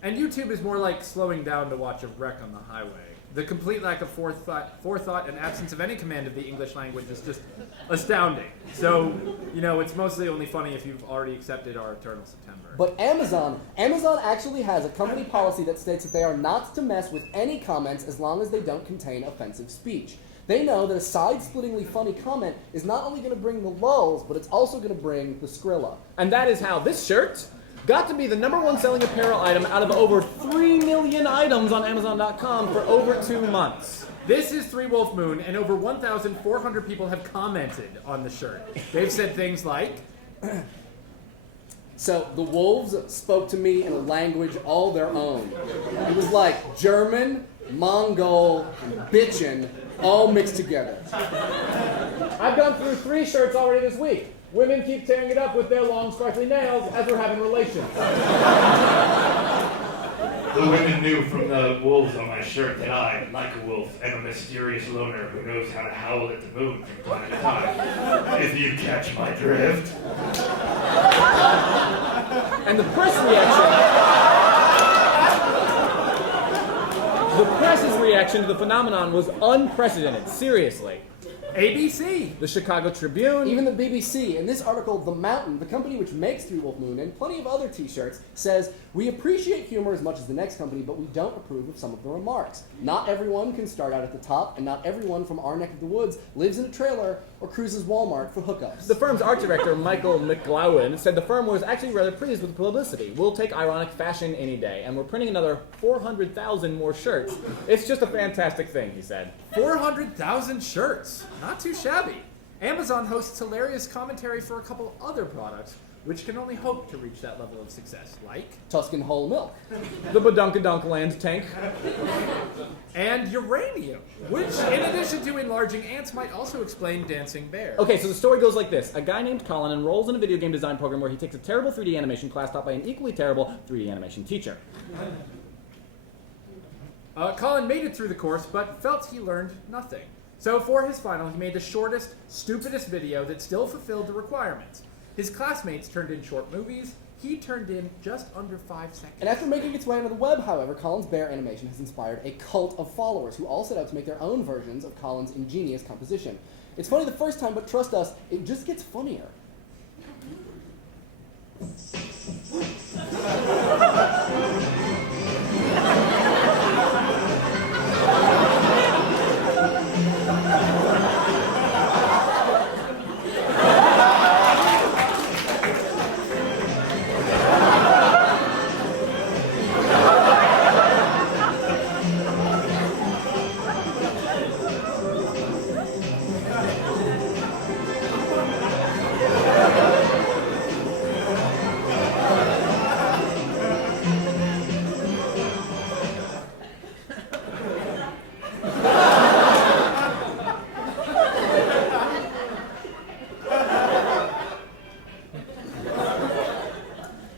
And YouTube is more like slowing down to watch a wreck on the highway. The complete lack of forethought and absence of any command of the English language is just astounding. So, you know, it's mostly only funny if you've already accepted our Eternal September. But Amazon actually has a company policy that states that they are not to mess with any comments as long as they don't contain offensive speech. They know that a side-splittingly funny comment is not only going to bring the lulls, but it's also going to bring the Skrilla. And that is how this shirt got to be the #1 selling apparel item out of over 3 million items on Amazon.com for over 2 months. This is 3 Wolf Moon, and over 1,400 people have commented on the shirt. They've said things like... So, the wolves spoke to me in a language all their own. It was like German, Mongol, and bitchin' all mixed together. I've gone through 3 shirts already this week. Women keep tearing it up with their long, sparkly nails as we're having relations. The women knew from the wolves on my shirt that I, like a wolf, am a mysterious loner who knows how to howl at the moon from time to time. If you catch my drift. And the press press's reaction to the phenomenon was unprecedented, seriously. ABC, the Chicago Tribune, even the BBC. In this article, The Mountain, the company which makes 3 Wolf Moon and plenty of other t-shirts, says, "We appreciate humor as much as the next company, but we don't approve of some of the remarks. Not everyone can start out at the top, and not everyone from our neck of the woods lives in a trailer or cruises Walmart for hookups." The firm's art director, Michael McGlowan, said the firm was actually rather pleased with the publicity. "We'll take ironic fashion any day, and we're printing another 400,000 more shirts. It's just a fantastic thing," he said. 400,000 shirts. Not too shabby. Amazon hosts hilarious commentary for a couple other products, which can only hope to reach that level of success, like Tuscan whole milk, the Badunkadunk tank, and uranium, which, in addition to enlarging ants, might also explain dancing bears. Okay, so the story goes like this. A guy named Colin enrolls in a video game design program where he takes a terrible 3D animation class taught by an equally terrible 3D animation teacher. Colin made it through the course, but felt he learned nothing. So for his final, he made the shortest, stupidest video that still fulfilled the requirements. His classmates turned in short movies. He turned in just under 5 seconds. And after making its way onto the web, however, Colin's bear animation has inspired a cult of followers who all set out to make their own versions of Colin's ingenious composition. It's funny the first time, but trust us, it just gets funnier.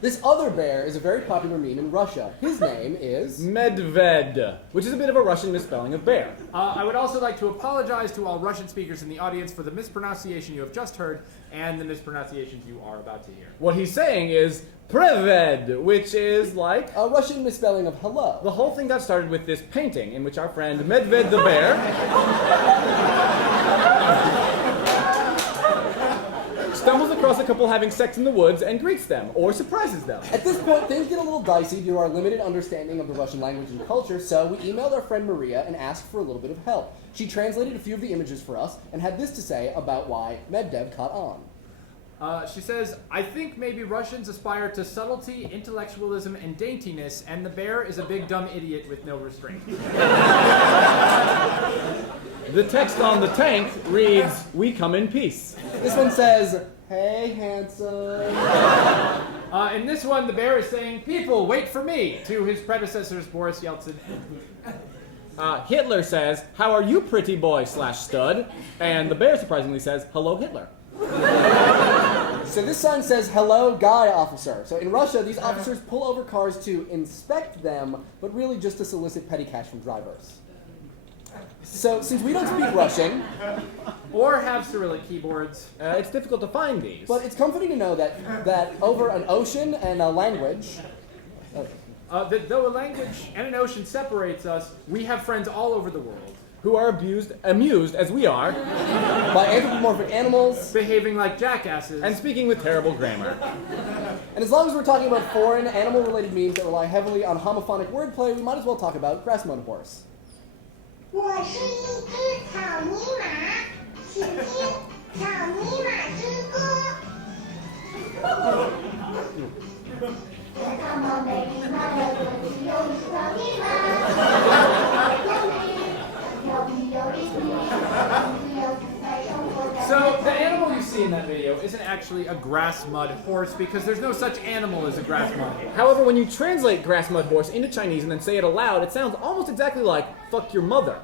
This other bear is a very popular meme in Russia. His name is Medved, which is a bit of a Russian misspelling of bear. I would also like to apologize to all Russian speakers in the audience for the mispronunciation you have just heard and the mispronunciations you are about to hear. What he's saying is Preved, which is like a Russian misspelling of hello. The whole thing got started with this painting in which our friend Medved the bear stumbles across a couple having sex in the woods and greets them, or surprises them. At this point, things get a little dicey due to our limited understanding of the Russian language and culture, so we emailed our friend Maria and asked for a little bit of help. She translated a few of the images for us and had this to say about why Medvedev caught on. She says, I think maybe Russians aspire to subtlety, intellectualism, and daintiness, and the bear is a big dumb idiot with no restraint. The text on the tank reads, "We come in peace." This one says, "Hey, handsome." In this one, the bear is saying, "People, wait for me," to his predecessors Boris Yeltsin. Hitler says, "How are you, pretty boy / stud?" And the bear surprisingly says, "Hello, Hitler." So this sign says, "Hello, guy officer." So in Russia, these officers pull over cars to inspect them, but really just to solicit petty cash from drivers. So since we don't speak Russian, or have Cyrillic keyboards, it's difficult to find these. But it's comforting to know that over an ocean and a language, that though a language and an ocean separates us, we have friends all over the world. Who are amused as we are, by anthropomorphic animals, behaving like jackasses, and speaking with terrible grammar. And as long as we're talking about foreign animal-related memes that rely heavily on homophonic wordplay, we might as well talk about grass mud horse. 我是一只草泥马，请听草泥马之歌。Come on, baby, my So the animal you see in that video isn't actually a grass mud horse because there's no such animal as a grass mud horse. However, when you translate grass mud horse into Chinese and then say it aloud, it sounds almost exactly like "fuck your mother."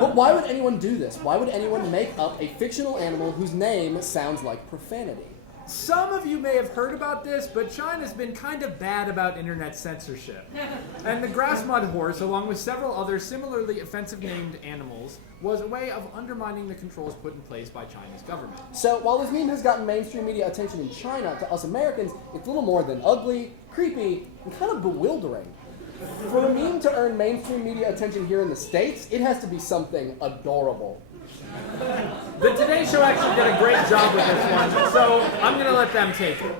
But why would anyone do this? Why would anyone make up a fictional animal whose name sounds like profanity? Some of you may have heard about this, but China's been kind of bad about internet censorship. And the grass mud horse, along with several other similarly offensive named animals, was a way of undermining the controls put in place by China's government. So while this meme has gotten mainstream media attention in China, to us Americans, it's little more than ugly, creepy, and kind of bewildering. For a meme to earn mainstream media attention here in the States, it has to be something adorable. The Today Show actually did a great job with this one, so I'm going to let them take it.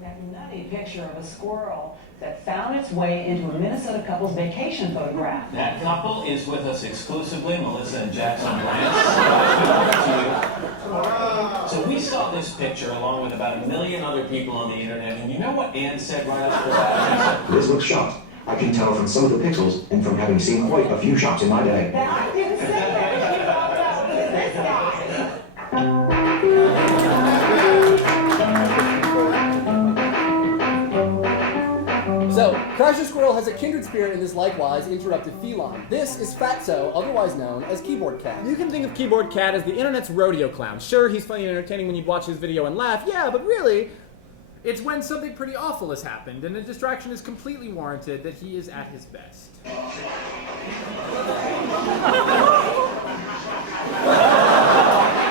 That nutty picture of a squirrel that found its way into a Minnesota couple's vacation photograph. That couple is with us exclusively, Melissa and Jackson Lance. So we saw this picture along with about 1 million other people on the internet, and you know what Ann said right after that? Liz looks shocked. I can tell from some of the pixels and from having seen quite a few shops in my day. I didn't say that. This guy. So, Crasher Squirrel has a kindred spirit in this likewise interrupted feline. This is Fatso, otherwise known as Keyboard Cat. You can think of Keyboard Cat as the internet's rodeo clown. Sure, he's funny and entertaining when you watch his video and laugh, yeah, but really, it's when something pretty awful has happened and a distraction is completely warranted that he is at his best.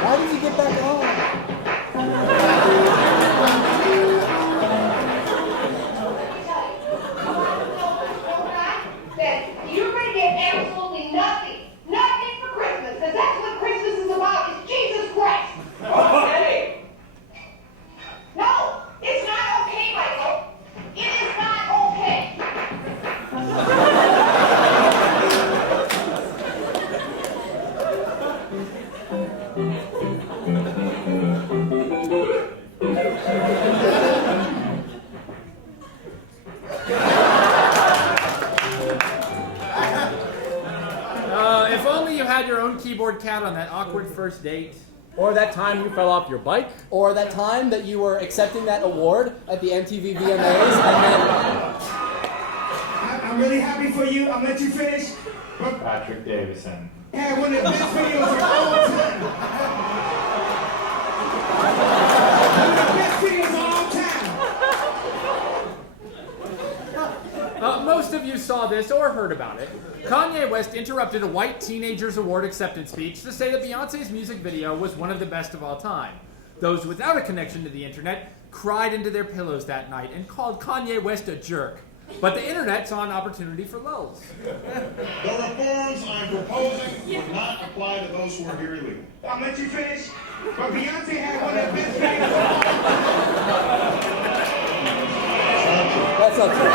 Why did he get back on? You're going to get absolutely nothing. Nothing for Christmas, because that's what Christmas is about, is Jesus Christ. Okay. No, it's not okay, Michael. It is not okay. If only you had your own Keyboard Cat on that awkward first date. Or that time you fell off your bike. Or that time that you were accepting that award at the MTV VMAs and then... I'm really happy for you. I'll let you finish. Patrick Davison. Yeah, one of the best videos of all time. One of the best videos of all time. Most of you saw this or heard about it. Kanye West interrupted a white teenager's award acceptance speech to say that Beyonce's music video was one of the best of all time. Those without a connection to the internet cried into their pillows that night and called Kanye West a jerk. But the internet saw an opportunity for lulz. The reforms I'm proposing would not apply to those who are here illegally. I'll let you finish. But Beyonce had one of the best videos of all time. That's not true.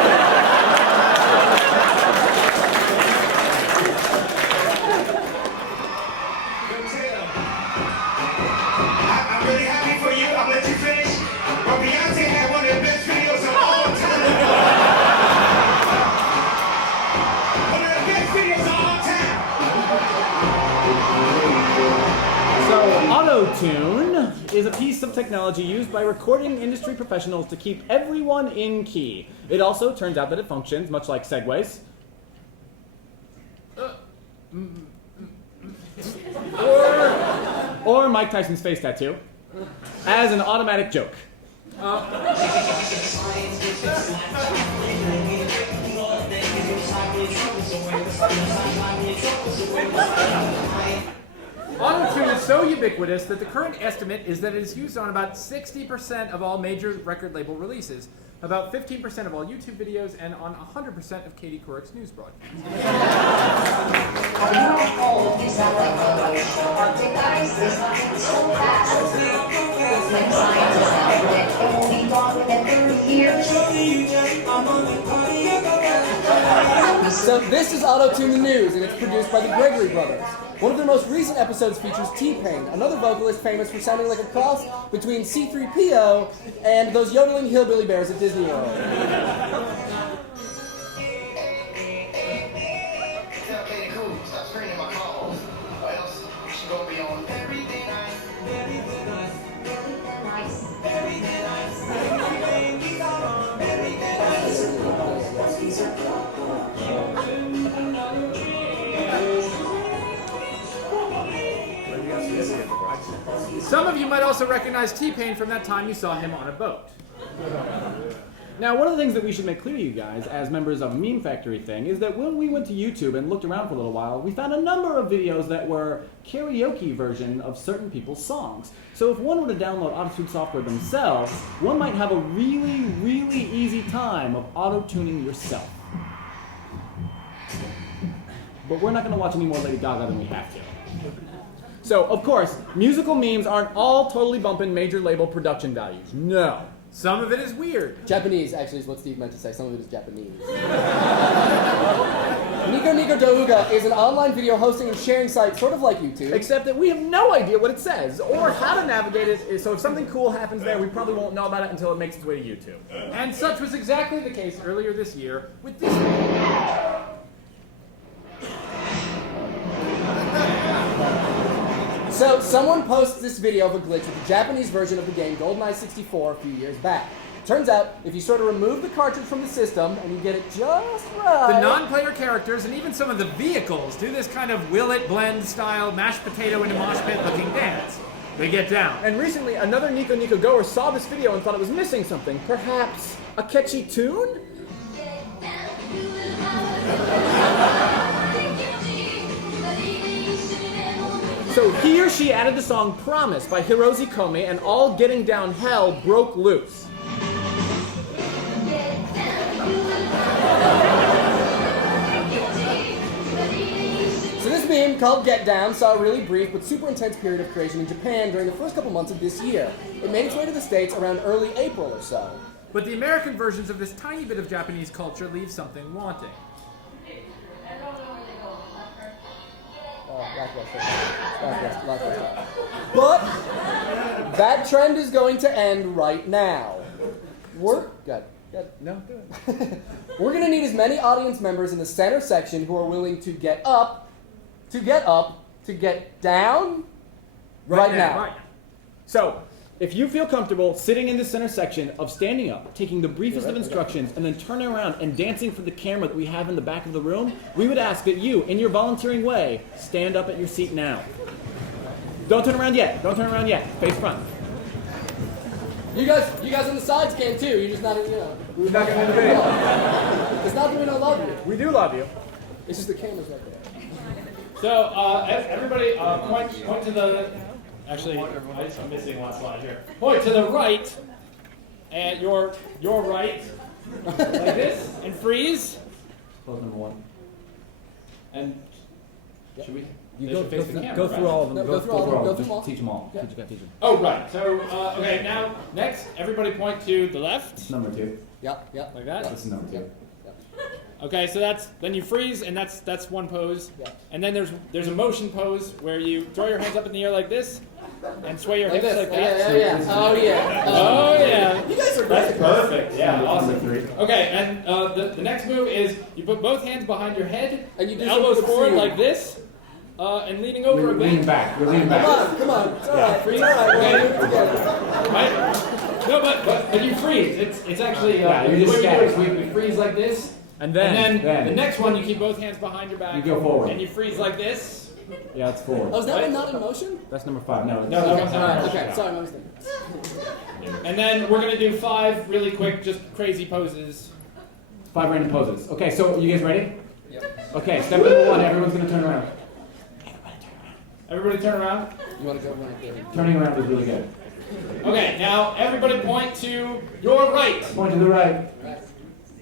I'm really happy for you. I'll let you finish. But Beyonce had one of the best videos of all time. One of the best videos of all time. So, auto-tune is a piece of technology used by recording industry professionals to keep everyone in key. It also turns out that it functions, much like segways. Or Mike Tyson's face tattoo, as an automatic joke. Auto-tune is so ubiquitous that the current estimate is that it is used on about 60% of all major record label releases, about 15% of all YouTube videos, and on 100% of Katie Couric's news broadcasts. So this is Auto-Tune the News, and it's produced by the Gregory Brothers. One of their most recent episodes features T-Pain, another vocalist famous for sounding like a cross between C-3PO and those yodeling hillbilly bears at Disney World. Some of you might also recognize T-Pain from that time you saw him on a boat. Now, one of the things that we should make clear to you guys, as members of MemeFactory thing, is that when we went to YouTube and looked around for a little while, we found a number of videos that were karaoke version of certain people's songs. So if one were to download auto-tune software themselves, one might have a really, really easy time of auto-tuning yourself. But we're not going to watch any more Lady Gaga than we have to. So, of course, musical memes aren't all totally bumping major label production values. No. Some of it is weird. Japanese, actually, is what Steve meant to say. Some of it is Japanese. Nico Nico Douga is an online video hosting and sharing site sort of like YouTube. Except that we have no idea what it says or how to navigate it, so if something cool happens there, we probably won't know about it until it makes its way to YouTube. And such was exactly the case earlier this year with this video. So, someone posts this video of a glitch with the Japanese version of the game GoldenEye 64 a few years back. Turns out, if you sort of remove the cartridge from the system and you get it just right... The non-player characters and even some of the vehicles do this kind of will it blend style mashed potato into mosh pit looking dance. They get down. And recently, another Nico Nico goer saw this video and thought it was missing something. Perhaps a catchy tune? So he or she added the song Promise by Hiroshi Komi, and all getting down hell broke loose. So this meme, called Get Down, saw a really brief but super intense period of creation in Japan during the first couple months of this year. It made its way to the States around early April or so. But the American versions of this tiny bit of Japanese culture leave something wanting. But that trend is going to end right now. We're going to need as many audience members in the center section who are willing to get up, to get down right now. Right. So, if you feel comfortable sitting in the center section of standing up, taking the briefest of instructions, and then turning around and dancing for the camera that we have in the back of the room, we would ask that you, in your volunteering way, stand up at your seat now. Don't turn around yet. Don't turn around yet. Face front. You guys on the sides can too. You're just not, We're not going to video. It's not that we don't love you. We do love you. It's just the camera's right there. So, everybody, point to the... Actually, I'm missing one slide here. Point to the right, and your right, like this, and freeze. Close number one. And should we? Go through all of them. Go through all of them. Just teach them all. Yeah. Teach them. Oh, right. So, okay, now, next, everybody point to the left. It's number 2. Yep. Like that? This is number 2. Okay, so then you freeze, and that's one pose. Yeah. And then there's a motion pose where you throw your hands up in the air like this, and sway your hips like that. Yeah. Oh yeah. You guys are great. That's perfect. Yeah, awesome. 3. Okay, and the next move is you put both hands behind your head, and you do elbows forward like this, and leaning over a bit. Leaning back. You're leaning back. Come on. It's all right. Freeze. It's all right. Okay. We're together. Right? No, but you freeze. It's actually you're the just way we do it is static. we freeze like this. And then the next one, you keep both hands behind your back. You go forward. And you freeze like this. Yeah, it's forward. Oh, is that one not in motion? That's number 5. No. No, that one's not. Okay, sorry, my mistake. And then we're going to do 5 really quick, just crazy poses. 5 random poses. Okay, so you guys ready? Yep. Okay, step number 1, everyone's going to turn around. Everybody turn around. You want to go right there? Turning around is really good. Okay, now everybody point to your right. Point to the right.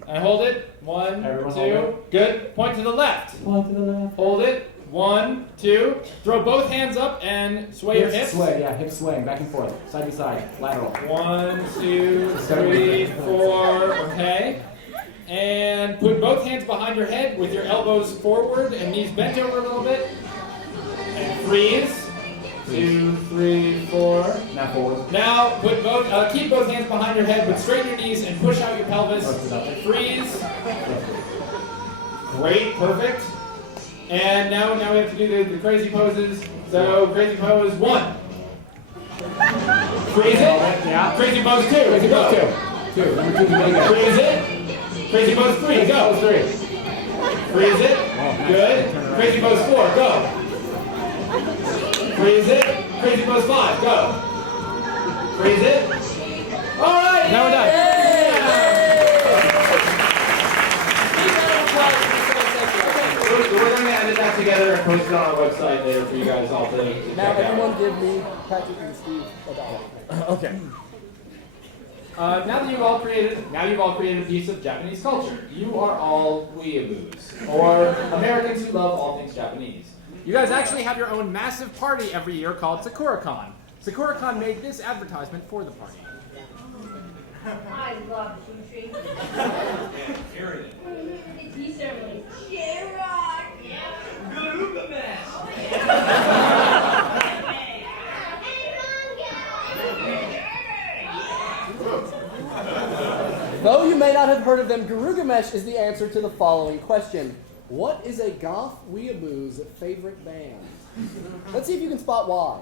And hold it. 1, Everyone 2. hold it. Good. Point to the left. Point to the left. Hold it. 1, 2. Throw both hands up and sway your hips. Sway, yeah, hips swaying back and forth, side to side, lateral. 1, 2, 3, 4. Okay. And put both hands behind your head with your elbows forward and knees bent over a little bit. And freeze. 2, 3, 4. Now forward. Now put keep both hands behind your head, but straighten your knees and push out your pelvis. And freeze. Great, perfect. And now we have to do the crazy poses. So crazy pose 1. Freeze it. Yeah. Crazy pose 2. Crazy pose 2. 2. Number 2 is really good. Freeze it. Crazy pose 3. Go. Pose 3. Freeze it. Good. Crazy pose 4. Go. Freeze it. Crazy pose 5. Go. Freeze it. All right. Now we're done. We're going to edit that together and post it on our website later for you guys all to Now check everyone out. give me, Patrick and Steve, a dollar. Okay. Now that you've all created a piece of Japanese culture. You are all weeaboos, or Americans who love all things Japanese. You guys actually have your own massive party every year called SakuraCon. SakuraCon made this advertisement for the party. I love sushi. It's tea ceremony. J-Rock! Garuga mess! Though you may not have heard of them, Garugamesh is the answer to the following question. What is a goth weeaboo's favorite band? Let's see if you can spot why.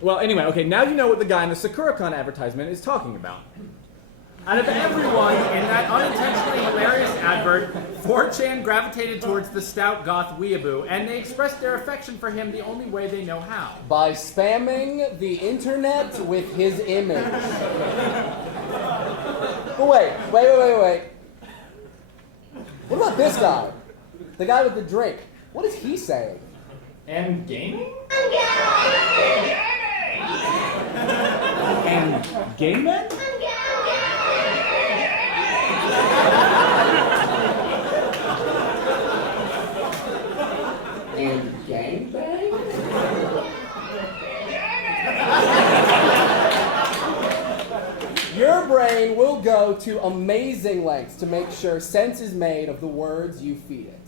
Well, anyway, okay, now you know what the guy in the SakuraCon advertisement is talking about. Out of everyone in that unintentionally hilarious advert, 4chan gravitated towards the stout goth weeaboo, and they expressed their affection for him the only way they know how. By spamming the internet with his image. But wait. What about this guy? The guy with the drink. What is he saying? And gaming? And gay men? And gangbang? Your brain will go to amazing lengths to make sure sense is made of the words you feed it.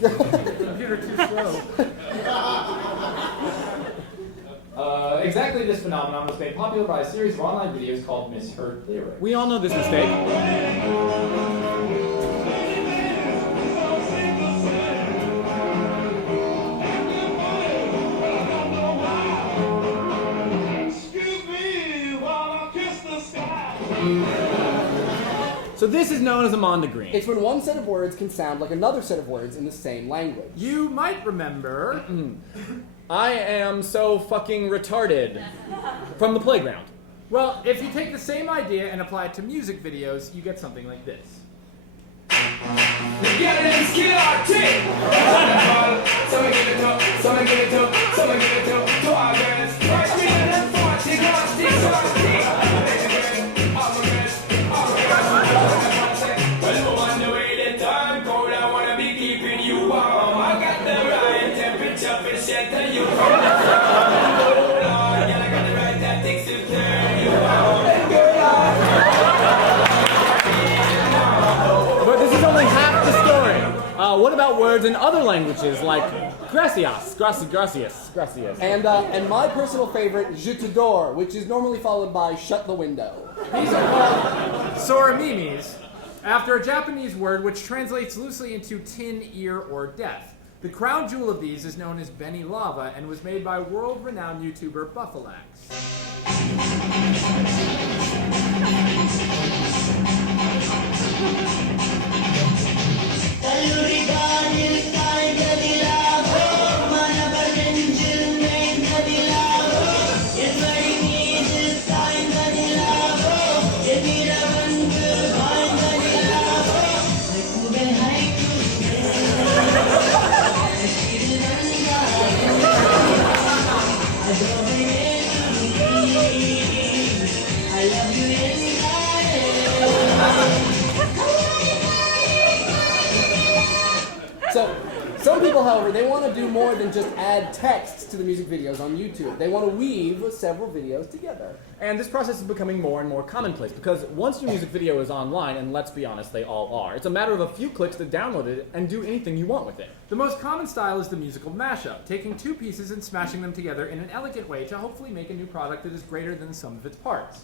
Computer too slow. Exactly this phenomenon was made popular by a series of online videos called Misheard Lyrics. We all know this mistake. So this is known as a mondegreen. It's when one set of words can sound like another set of words in the same language. You might remember... I am so fucking retarded. From the playground. Well, if you take the same idea and apply it to music videos, you get something like this. But this is only half the story. What about words in other languages like gracias, gracias. And my personal favorite, je t'adore, which is normally followed by shut the window. These are called soramimis, after a Japanese word which translates loosely into tin, ear, or death. The crown jewel of these is known as Benny Lava and was made by world-renowned YouTuber Buffalax. So, some people, however, they want to do more than just add text to the music videos on YouTube. They want to weave several videos together. And this process is becoming more and more commonplace because once your music video is online, and let's be honest, they all are, it's a matter of a few clicks to download it and do anything you want with it. The most common style is the musical mashup, taking two pieces and smashing them together in an elegant way to hopefully make a new product that is greater than the sum of its parts.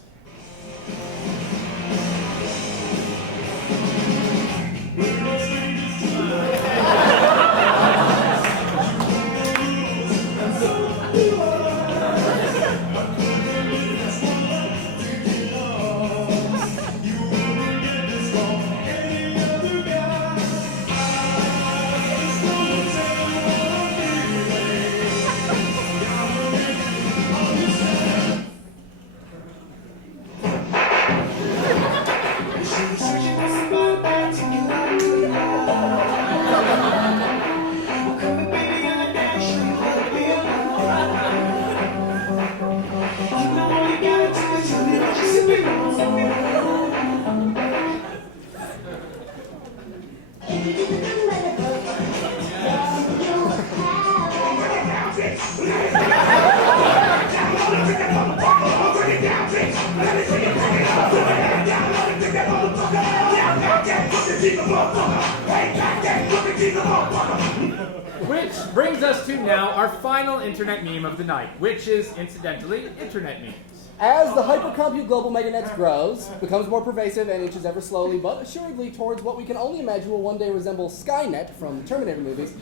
Which brings us to now our final internet meme of the night, which is, incidentally, internet memes. As the hypercompute global meganets grows, becomes more pervasive and inches ever slowly but assuredly towards what we can only imagine will one day resemble Skynet from the Terminator movies,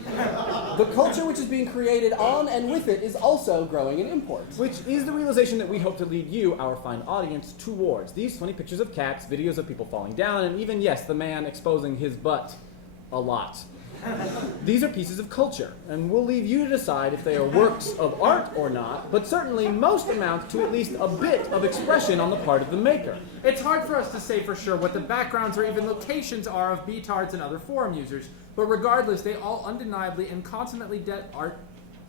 the culture which is being created on and with it is also growing in import. Which is the realization that we hope to lead you, our fine audience, towards. These funny pictures of cats, videos of people falling down, and even, yes, the man exposing his butt a lot. These are pieces of culture, and we'll leave you to decide if they are works of art or not, but certainly most amount to at least a bit of expression on the part of the maker. It's hard for us to say for sure what the backgrounds or even locations are of betards and other forum users, but regardless, they all undeniably and consummately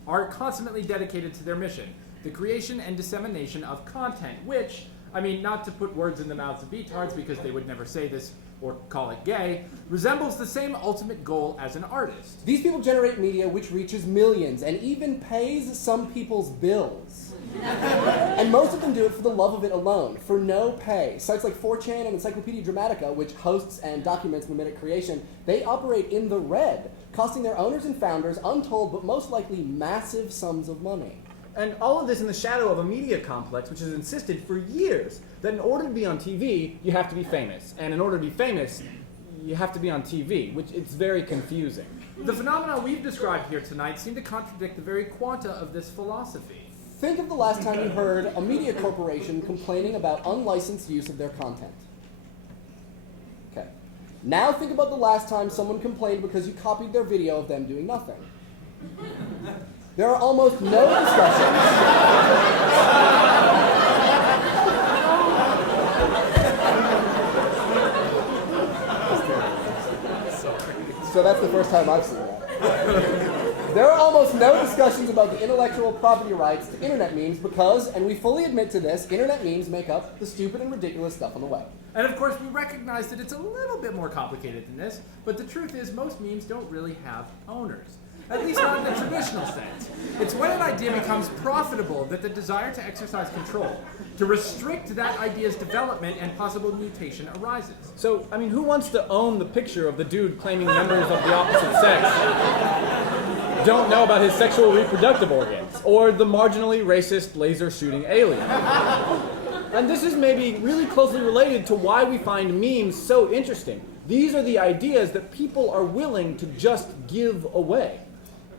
are constantly dedicated to their mission, the creation and dissemination of content, which, I mean, not to put words in the mouths of betards because they would never say this or call it gay, resembles the same ultimate goal as an artist. These people generate media which reaches millions and even pays some people's bills. And most of them do it for the love of it alone, for no pay. Sites like 4chan and Encyclopedia Dramatica, which hosts and documents mimetic creation, they operate in the red, costing their owners and founders untold but most likely massive sums of money. And all of this in the shadow of a media complex which has insisted for years that in order to be on TV, you have to be famous. And in order to be famous, you have to be on TV, which it's very confusing. The phenomena we've described here tonight seem to contradict the very quanta of this philosophy. Think of the last time you heard a media corporation complaining about unlicensed use of their content. Okay. Now think about the last time someone complained because you copied their video of them doing nothing. There are almost no discussions. So that's the first time I've seen that. There are almost no discussions about the intellectual property rights to internet memes because, and we fully admit to this, internet memes make up the stupid and ridiculous stuff on the web. And of course, we recognize that it's a little bit more complicated than this, but the truth is most memes don't really have owners. At least not in the traditional sense. It's when an idea becomes profitable that the desire to exercise control, to restrict that idea's development and possible mutation arises. So, I mean, who wants to own the picture of the dude claiming members of the opposite sex don't know about his sexual reproductive organs, or the marginally racist laser-shooting alien? And this is maybe really closely related to why we find memes so interesting. These are the ideas that people are willing to just give away.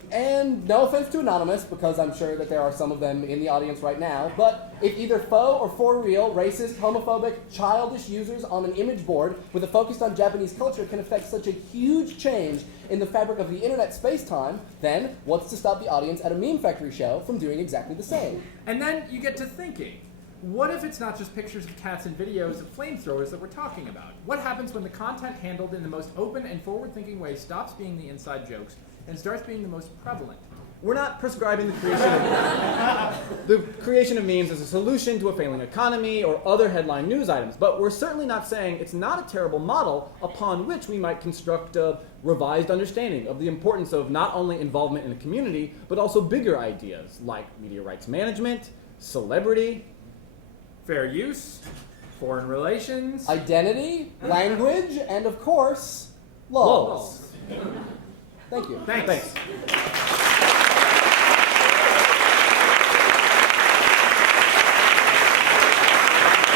And no offense to Anonymous, because I'm sure that there are some of them in the audience right now, but if either faux or for real, racist, homophobic, childish users on an image board with a focus on Japanese culture can affect such a huge change in the fabric of the internet space-time, then what's to stop the audience at a MemeFactory show from doing exactly the same? And then you get to thinking, what if it's not just pictures of cats and videos of flamethrowers that we're talking about? What happens when the content handled in the most open and forward-thinking way stops being the inside jokes and starts being the most prevalent? We're not prescribing the creation of memes as a solution to a failing economy or other headline news items, but we're certainly not saying it's not a terrible model upon which we might construct a revised understanding of the importance of not only involvement in the community, but also bigger ideas like media rights management, celebrity, fair use, foreign relations, identity, language, and of course, laws. Thank you. Thanks.